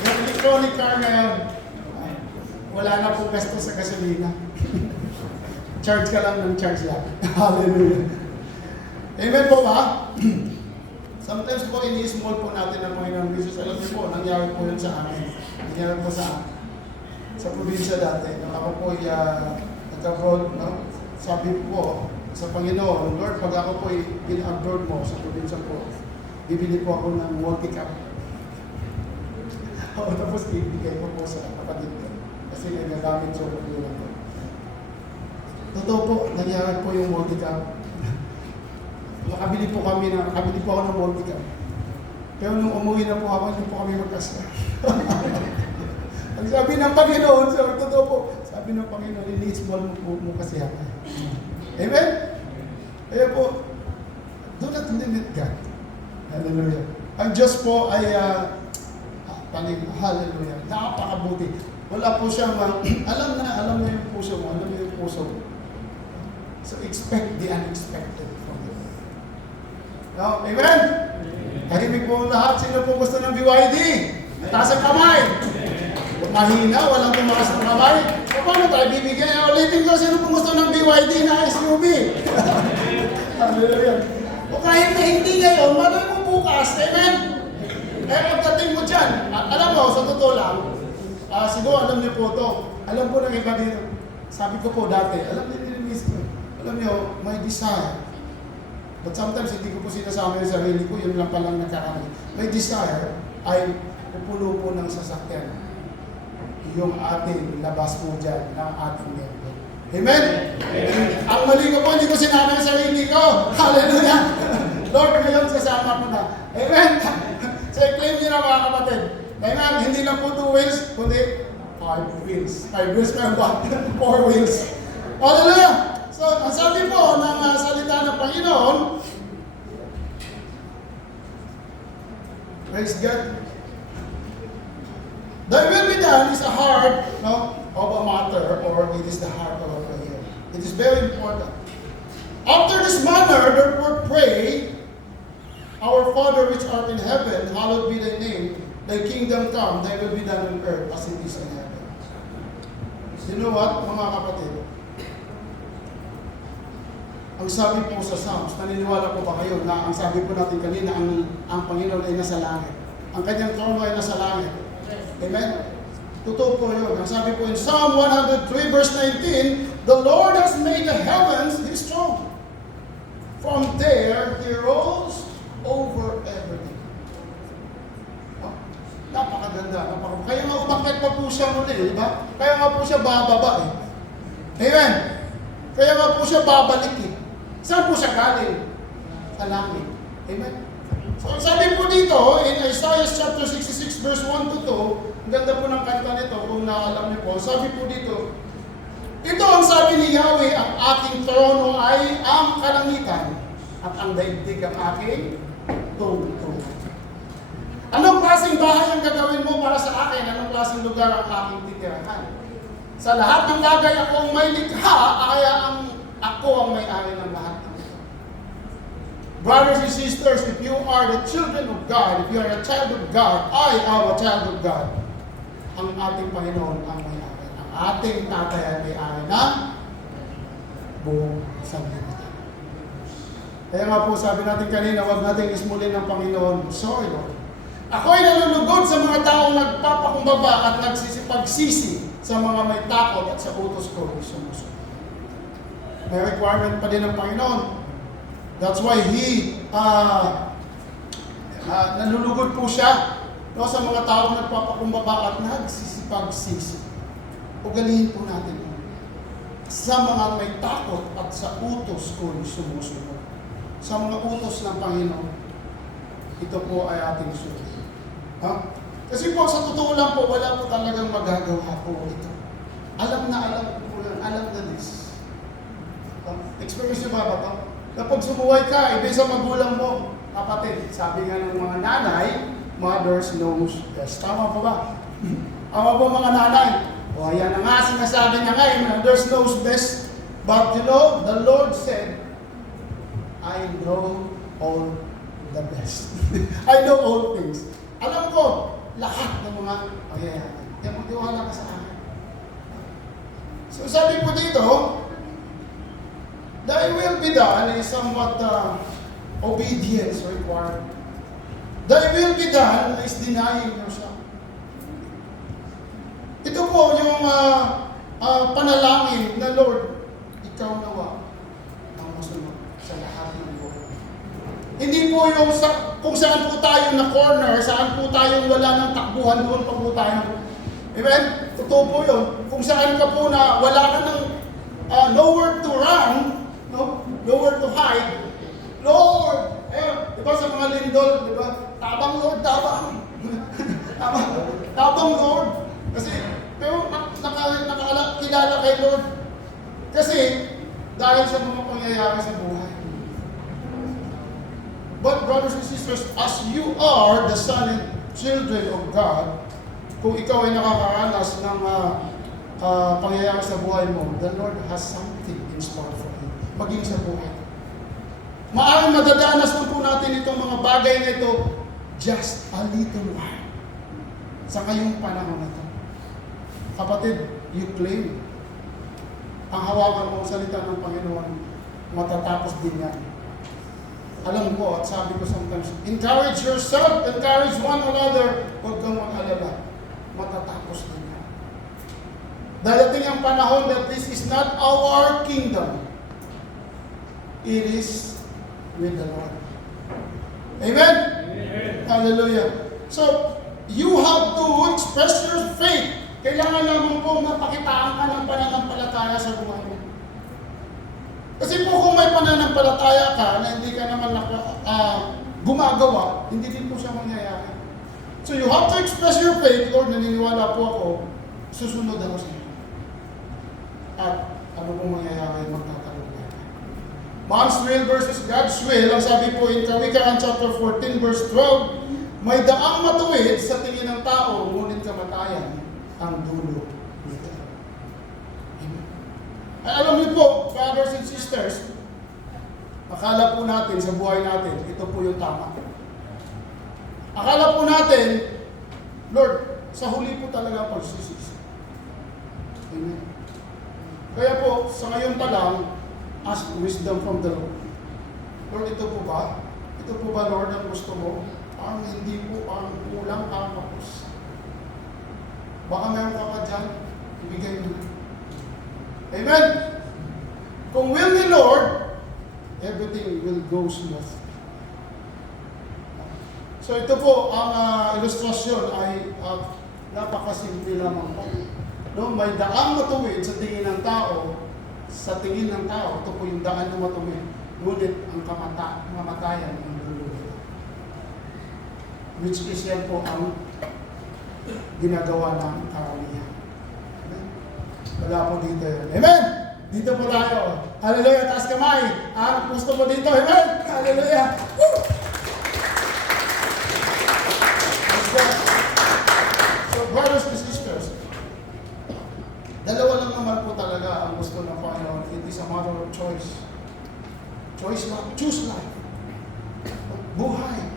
Yung electronic car ngayon, wala na po gasto sa gasolina. Charge ka lang ng charge lang. Hallelujah. Amen po ba? Sometimes po, ini-small po natin ang Panginoon Jesus. Alam niyo po, nangyari po yun sa amin. Nangyari po sa probinsya dati. Nung ako po nag-abroad, no? Sabi po sa Panginoon, Lord, pag ako po in-abroad mo sa probinsya po, bibili po ako ng multi-cap. Tapos ibigay ko po sa kapatid ko. Kasi nagagamit sa paglulang ko. Totoo po, nangyari po yung multi-cap. Nakabili po ako ng multi-cap. Pero nung umuwi na po ako, hindi po kami magkasya. Ang sabi ng Panginoon, totoo po, sabi ng Panginoon, i-small mo kasi ako. Amen? Kaya po, do not limit God. Hallelujah. Ang Diyos po ay, hallelujah, napakabuti. Wala po siyang, alam mo yung puso mo, alam mo yung puso mo. So expect the unexpected from Him. No? Amen? Tahimik po lahat. Sino po gusto ng BYD? Taas ang kamay. Mahina, walang tumakas ng kamay. So, paano tayo bibigyan? Ulitin ko, sino po gusto ng BYD na SUV? Hallelujah. O kahit na hindi ngayon, malay mo bukas. Amen? Eh, pagdating mo dyan, alam mo, sa totoo lang, siguro alam niyo po ito. Alam po ng iba dito. Sabi ko po dati, alam niyo nilinis ko. Alam niyo, may desire. But sometimes hindi ko po sinasama yung sarili ko, yun lang palang nagkakamali. May desire ay pupuno po ng sasakyan. Yung ating labas po dyan ng ating membro. Amen? Ang mali ko po, hindi ko sinabi sa sarili ko. Hallelujah! Lord, ngayon sasama ko na. Amen? So, claim nyo na mga kapatid. Amen? Hindi lang po 2 wheels, kundi 5 wheels. 5 wheels meron ba? 4 wheels. Hallelujah! So, ang sabi po ng salita ng Panginoon, praise God. Thy will be done is a heart of a matter, or it is the heart of a prayer. It is very important. After this manner, therefore pray, Our Father which art in heaven, hallowed be thy name. Thy kingdom come, thy will be done on earth as it is in heaven. You know what, mga kapatid? Ang sabi po sa Psalms, naniniwala po ba kayo na ang sabi po natin kanina, ang Panginoon ay nasa langit. Ang kanyang trono ay nasa langit. Amen? Totoo po yun. Ang sabi po in Psalm 103 verse 19, the Lord has made the heavens His throne. From there, He rules over everything. Oh, napakaganda. Kaya nga umakyat pa po siya muli, di ba? Kaya nga po siya bababa eh. Amen? Kaya nga po siya babalik eh. Saan po siya galing? Sa langit. Amen? So, sabi po dito, in Isaiah chapter 66 verse 1 to 2, ang ganda po ng kanta nito, kung naalam niyo po, sabi po dito, ito ang sabi ni Yahweh, ang aking trono ay ang kalangitan, at ang daigdig ang aking tungtungan. Anong klaseng bahay ang gagawin mo para sa akin? Anong klaseng lugar ang aking titirahan? Sa lahat ng bagay ako ang may likha, kaya ako ang may-ari ng lahat ng ito. Brothers and sisters, if you are the children of God, if you are a child of God, I am a child of God. Ang ating Panginoon ang may-ari. Ang ating tatay ay may-ari ng buong sanlibutan. Kaya nga po sabi natin kanina, huwag natin ismulin ng Panginoon. Sorry Lord. Ako'y nalulugod sa mga taong nagpapakumbaba at nagsisipagsisi sa mga may takot at sa utos ko sumusunod. May requirement pa din ng Panginoon. That's why He nalulugod po siya sa mga taong nagpapakumbaba at nagsisipagsisi. Ugalihin po natin sa mga may takot at sa utos ko sumusunod. Sa mga utos ng Panginoon, ito po ay ating sunod. Kasi po sa totoo lang po, wala po talagang magagawa po ito. Alam po yan, alam na this. Experience nyo ba ito? Kapag sumuway ka, ibig sa magulang mo, kapatid, sabi nga ng mga nanay, mothers knows best. Tama po ba? Tama po mga nanay. O yan na nga, sinasabi niya nga, mothers knows best. But you know, the Lord said, I know all the best. I know all things. Alam ko, lahat ng mga pangyayari. Kaya magtiwala ka sa akin. So sabi po dito, thy will be done is somewhat obedience required. Thy will be done is denying yourself. Ito po yung panalangin na Lord, ikaw nawa ang masunod sa lahat ng buhay. Hindi po yung kung saan po tayo na corner, saan po tayong wala ng takbuhan, doon pa po tayo. Amen? Totoo po yun. Kung saan ka po na wala ka ng nowhere to run, nowhere to hide. Lord! Diba sa mga lindol, diba? Tabang Lord, tabang. Tabang Lord. Kasi, pero nakakilala kay Lord. Kasi, dahil sa mga pangyayari sa buhay. But brothers and sisters, as you are the son and children of God, kung ikaw ay nakakaranas ng pangyayari sa buhay mo, the Lord has something in store for you. Maging sa buhay. Maaaring madadanas lang po natin itong mga bagay na ito just a little while. Sa ngayong panahon na ito. Kapatid, you claim. Ang hawakan mo ang salita ng Panginoon, matatapos din yan. Alam ko at sabi ko sometimes, encourage yourself, encourage one another, huwag kang mag-alala. Matatapos din yan. Dadating ang panahon that this is not our kingdom. It is with the Lord. Amen? Amen. Hallelujah. So, you have to express your faith. Kailangan lamang po mapakitaan ka ng pananampalataya sa buhay mo. Kasi po kung may pananampalataya ka na hindi ka naman gumagawa, hindi din po siya mangyayari. So you have to express your faith. Lord, naniniwala po ako, susunod ako sa iyo. At ano pong mangyayari, magtatanong ka. Man's will versus God's will. Ang sabi po in Kawikaan chapter 14 verse 12, may daang matuwid sa tingin ng tao, ngunit kamatayan ang dulo nito. Ay, alam niyo po, brothers and sisters, akala po natin sa buhay natin, ito po yung tama. Akala po natin, Lord, sa huli po talaga pagsisisi. Amen. Kaya po, sa ngayon pa lang, ask wisdom from the Lord. Lord, ito po ba? Ito po ba, Lord, ang gusto mo? Ang hindi po, ang kulang, ang kapos. Baka meron ka pa dyan, ibigay mo na. Amen? Kung will ni Lord, everything will go smooth. So ito po, ang ilustrasyon ay napakasimple lamang po. No, may daang matuwid sa tingin ng tao, sa tingin ng tao, ito po yung daan na matuwid. Ngunit ang kamatayan ang dulo. Which is yan po ang ginagawa ng karamihan. Amen? Wala po dito yun. Amen! Dito po tayo. Hallelujah! Taas kamay. Ang gusto po dito. Amen! Hallelujah! Woo! So, brothers and sisters, dalawa lang naman po talaga ang gusto ng Panginoon. It is a matter of choice. Choice lang. Choose life. Buhay.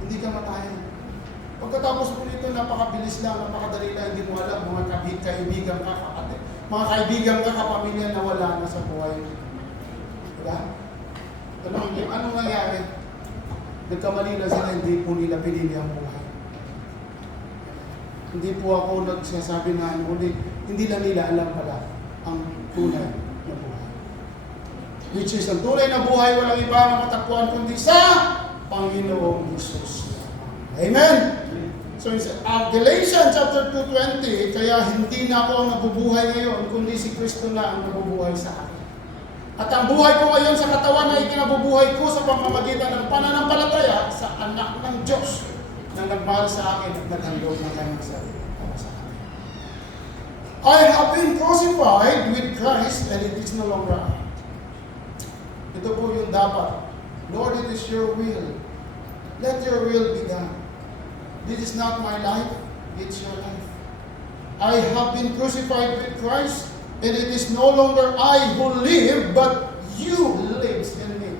Hindi ka matayan. Pagkatapos po nito, napakabilis lang, napakadali lang, hindi mo alam, mga kaibigan ka, kapatid. Mga kaibigan ka, kapamilya na wala na sa buhay. Diba? Anong nangyari? Nagkamali lang sila, hindi po nila pinili ang buhay. Hindi po ako nagsasabi na hindi lang nila alam pala ang tunay na buhay. Which is, ang tunay na buhay, walang iba na matakbuhan kundi sa Panginoong Jesus. Amen? So in Galatians chapter 2:20, kaya hindi na ako ang nabubuhay ngayon, kundi si Kristo na ang nabubuhay sa akin. At ang buhay ko ngayon sa katawan ay ikinabubuhay ko sa pamamagitan ng pananampalataya sa anak ng Diyos na nagmahal sa akin at naghandog ng kanyang sarili para sa akin. I have been crucified with Christ and it is no longer I. Ito po yung dapat. Lord, it is your will. Let your will be done. This is not my life, it's your life. I have been crucified with Christ, and it is no longer I who live, but you lives in me.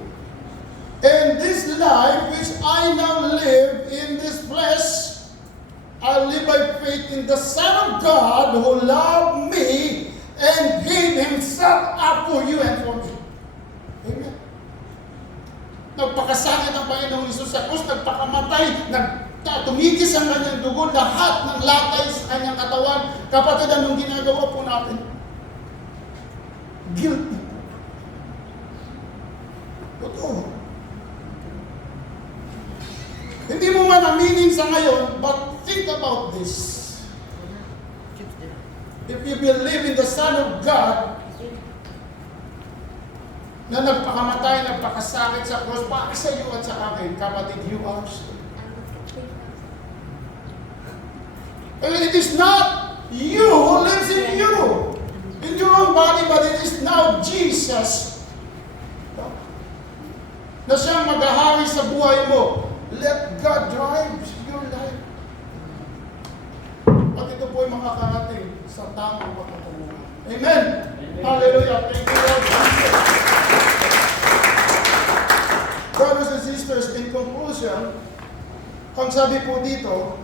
And this life which I now live in this flesh, I live by faith in the Son of God who loved me and gave Himself up for you and for me. Amen. Nagpakasakit ang Panginoong Hesus sa krus, nagpakamatay, tumigis ang kanyang dugo, lahat ng latay sa kanyang katawan. Kapatid, anong ginagawa po natin? Guilty. Totoo. Hindi mo man aminin sa ngayon, but think about this. If you believe in the Son of God, na nagpakamatay, nagpakasakit sa cross, para sa iyo at sa akin, kapatid, you are saved. And it is not you who lives in you, in your own body, but it is now Jesus na siyang maghahari sa buhay mo. Let God drive your life. At ito po ay makakarating sa tamang pagkatungan. Amen! Hallelujah! Thank you, Lord Jesus. Brothers and sisters, in conclusion, ang sabi po dito,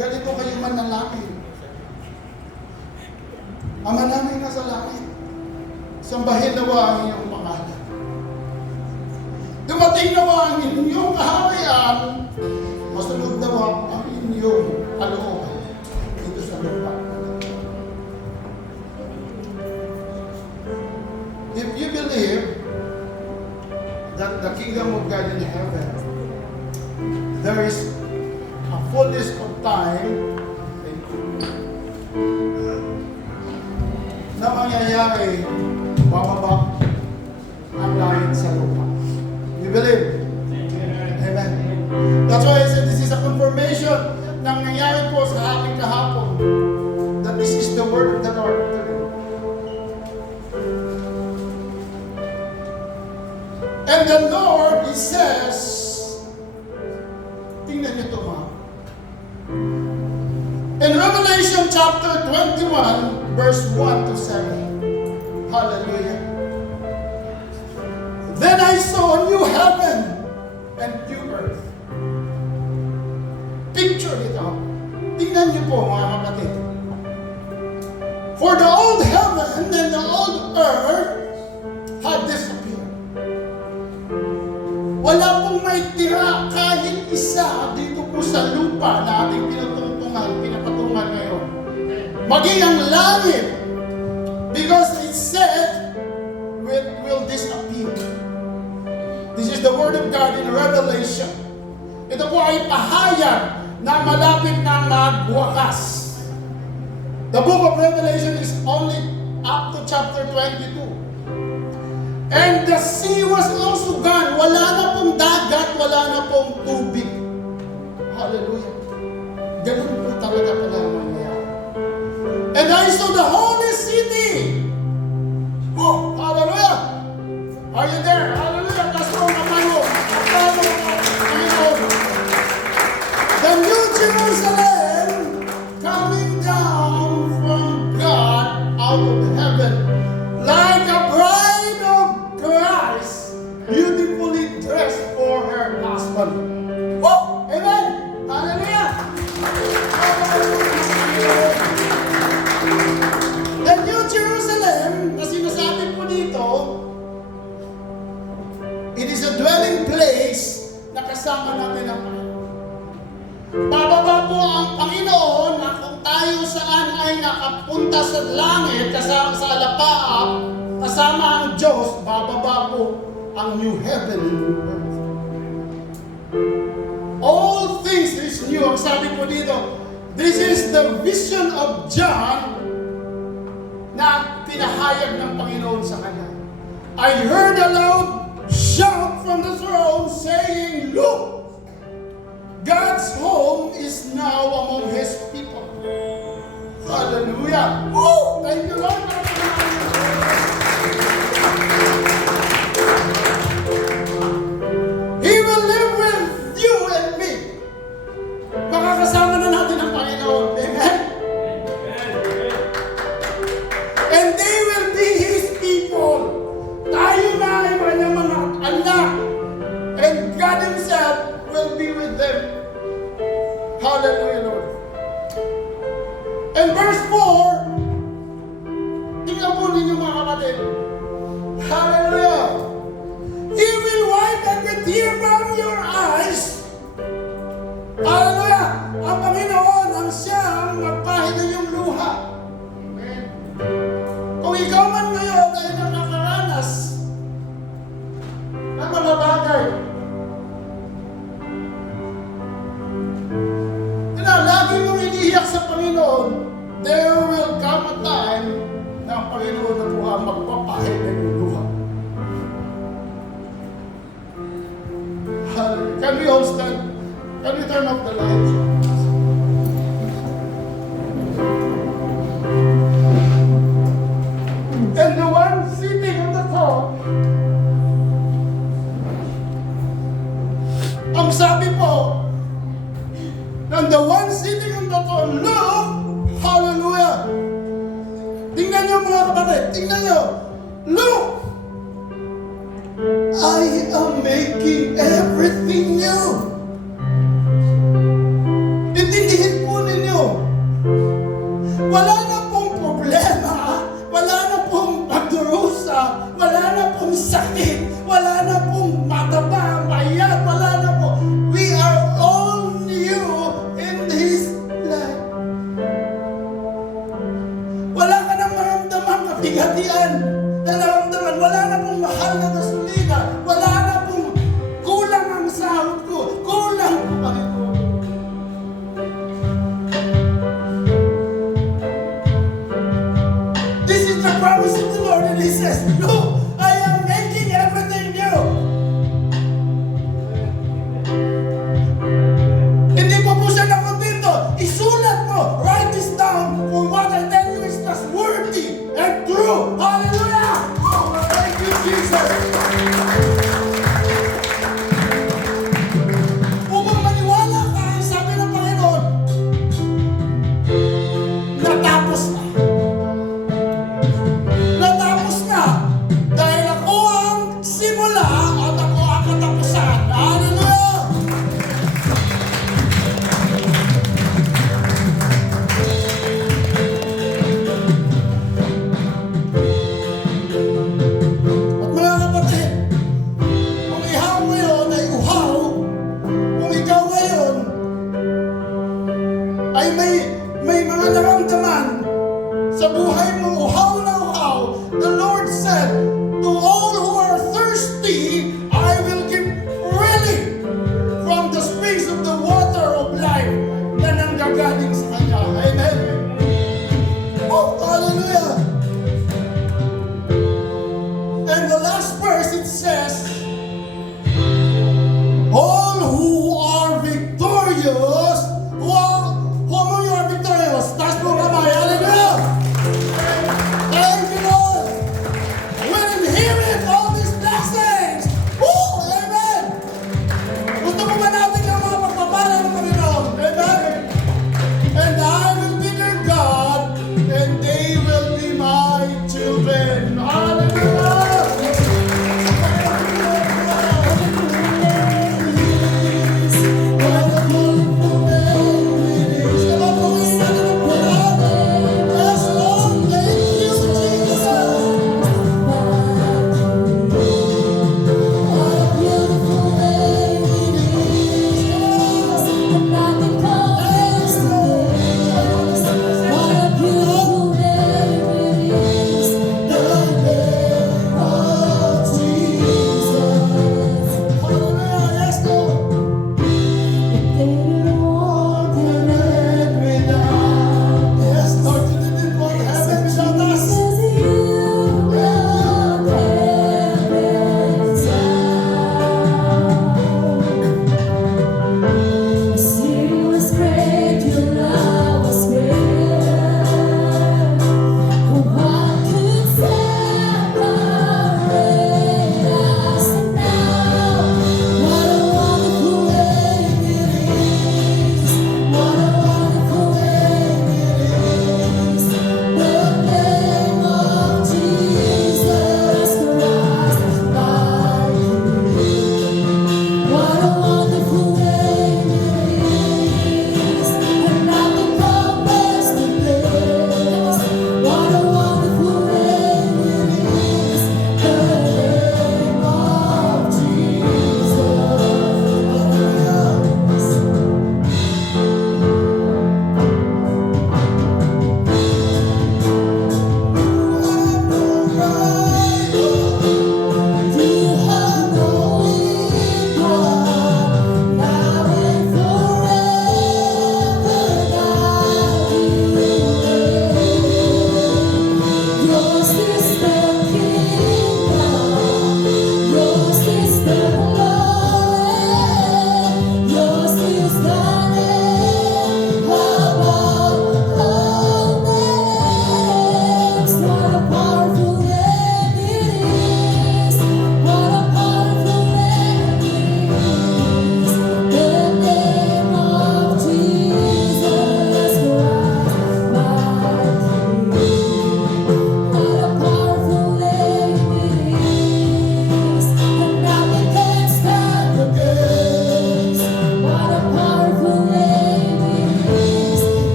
ganito kayo manalangin. Ama namin nasa langit, sambahin nawa ang iyong pangalan. Dumating nawa ang inyong kaharian, masunod nawa ang inyong kalooban dito sa lupa. If you believe that the kingdom of God in heaven, there is a fullness of time, mangyayari, bababa ang langit sa lupa. You believe? Amen. That's why I said this is a confirmation ng nangyari po sa aking kahapon, that this is the word of the Lord today. And the Lord, He says, tingnan niyo ito mga. In Revelation chapter 21, verse 1 to 7. Hallelujah. Then I saw a new heaven and new earth. Picture ito. Tingnan niyo po mga kapatid. For the old heaven and the old earth had disappeared. Wala pong may tira kahit isa dito po sa lupa na ating pinapatungan ngayon. Maging ang langit, because it said, will disappear. This is the word of God in Revelation. Ito po ay pahayag na malapit na magwakas. The book of Revelation is only up to chapter 22. And the sea was also gone. Wala na pong dagat, wala na pong tubig. Hallelujah. Ganun po talaga pala ang mangyayari. And I saw the holy city. Oh, hallelujah. Are you there? Hallelujah. Pastor, kamay mo. The New Jerusalem coming down from God out of heaven like a bride of Christ, beautifully dressed for her husband. Oh, amen. Hallelujah. The New Jerusalem, na sinasabi po dito, it is a dwelling place na kasama natin ang Panginoon. Bababa po ang Panginoon na kung tayo saan ay nakapunta sa langit, kasama sa alapaap, kasama ang Diyos, bababa po ang new heaven and new earth. All things is new. Ang sabi po dito, this is the vision of John na pinahayag ng Panginoon sa kanya. I heard a loud shout from the throne saying, look! God's home is now among His people. Hallelujah! Woo! Thank you, Lord! He will live with you and me. Makakasama na natin ang Panginoon. Amen? And they will be His people. Tayo na ay kanyang mga anak. And God Himself will be with them. Hallelujah, Lord. And verse 4, tingnan po ninyo mga kapatid. Hallelujah. He will wipe every tear from your eyes. Hallelujah. Ang Panginoon ang siyang magpahid ng iyong luha. Amen. Kung ikaw man ngayon ay nakakaranas ng mga bagay, lagi mong iniiyak sa Panginoon, there will come a time na ang Panginoon na po ang magpapahid ng iyong luha. Can we all stand? Can we turn off the lights? And the one sitting on the throne, ang sabi po, and the one sitting on the throne, look, hallelujah. Tingnan niyo mga kapatid, tingnan niyo, look, I am making everything new. Intindihin po ninyo, wala na pong problema, wala na pong pagdurusa, wala na pong sakit, wala na pong mataba, mayat, wala na po. We are all new in His life. Wala ka nang maramdaman kabigatian na naramdaman. Wala na pong mahal na gasolina. Wala na pong kulang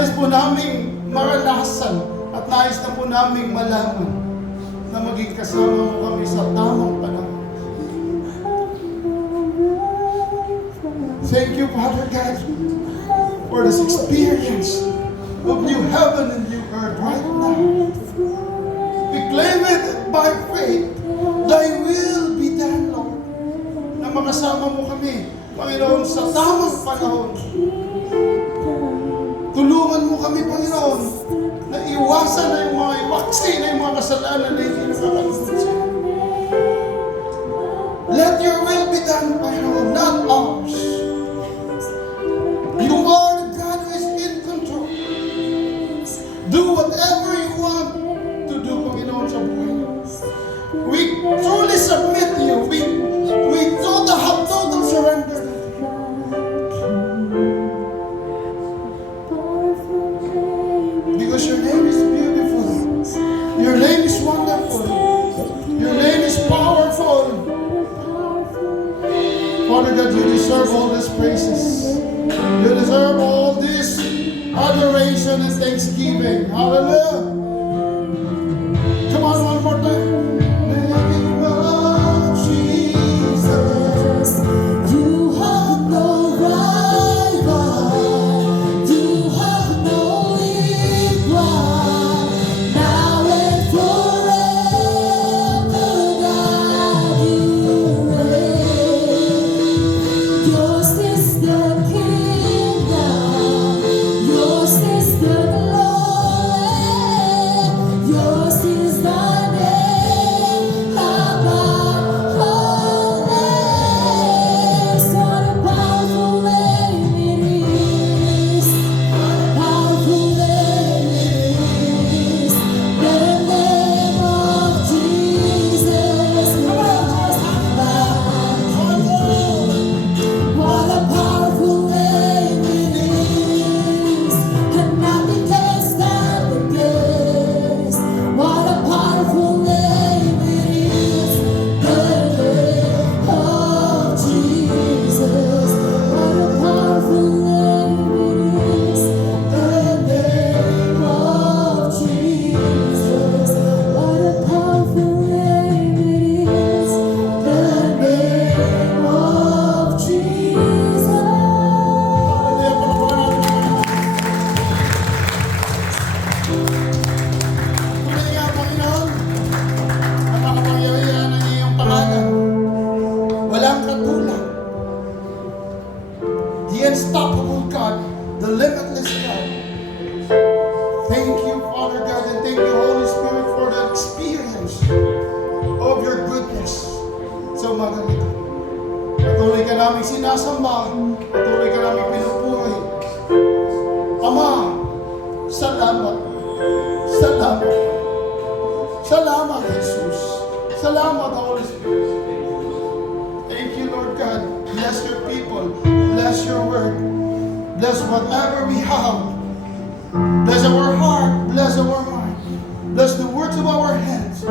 Nais po naming maranasan at nais na po naming malaman na maging kasama mo kami sa tamang panahon. Thank you, Father God, for this experience of new heaven and new earth right now. We claim it by faith. Thy will be done, Lord. Na makasama mo kami, Panginoon, sa tamang panahon. Tulungan mo kami, Panginoon, na iwasan na yung mga iwaksi na yung mga kasalanan na hindi nakakalugod sa'yo. Let your will be done, Panginoon, not ours. You are the God who is in control. Do whatever you want to do, Panginoon, sa buhay niyo. We truly submit to you. We have total surrender. Because your name is beautiful. Your name is wonderful. Your name is powerful. Father God, you deserve all these praises. You deserve all this adoration and thanksgiving. Hallelujah. Come on, one more time. Name of Jesus, you have no rival. You have no equal. Now and forever, God, you reign. Yours is the kingdom. Yours is the glory. Yours is the name above all names. What a powerful name it is. Powerful name it is. The name of Jesus. What a powerful name it is. And nothing can stand against. What a powerful name it is. The name of Jesus. What a powerful name it is. The name of Jesus. What a powerful name it is. The name of Jesus. Tunay nga, Panginoon, ang makapangyarihan ng iyong pangalan. Walang katulad. The unstoppable God, the limitless God. Thank you, Father God, and thank you, Holy Spirit, for the experience of your goodness sa umaga nito. Patuloy ka namin sinasamba, patuloy ka namin pinupuri. Ama, salamat. Salamat. Salamat, Jesus. Salamat, Holy Spirit. Thank you, Lord God. Bless your people. Bless your word. Bless whatever we have. Bless our heart. Bless our mind. Bless the words of our hands.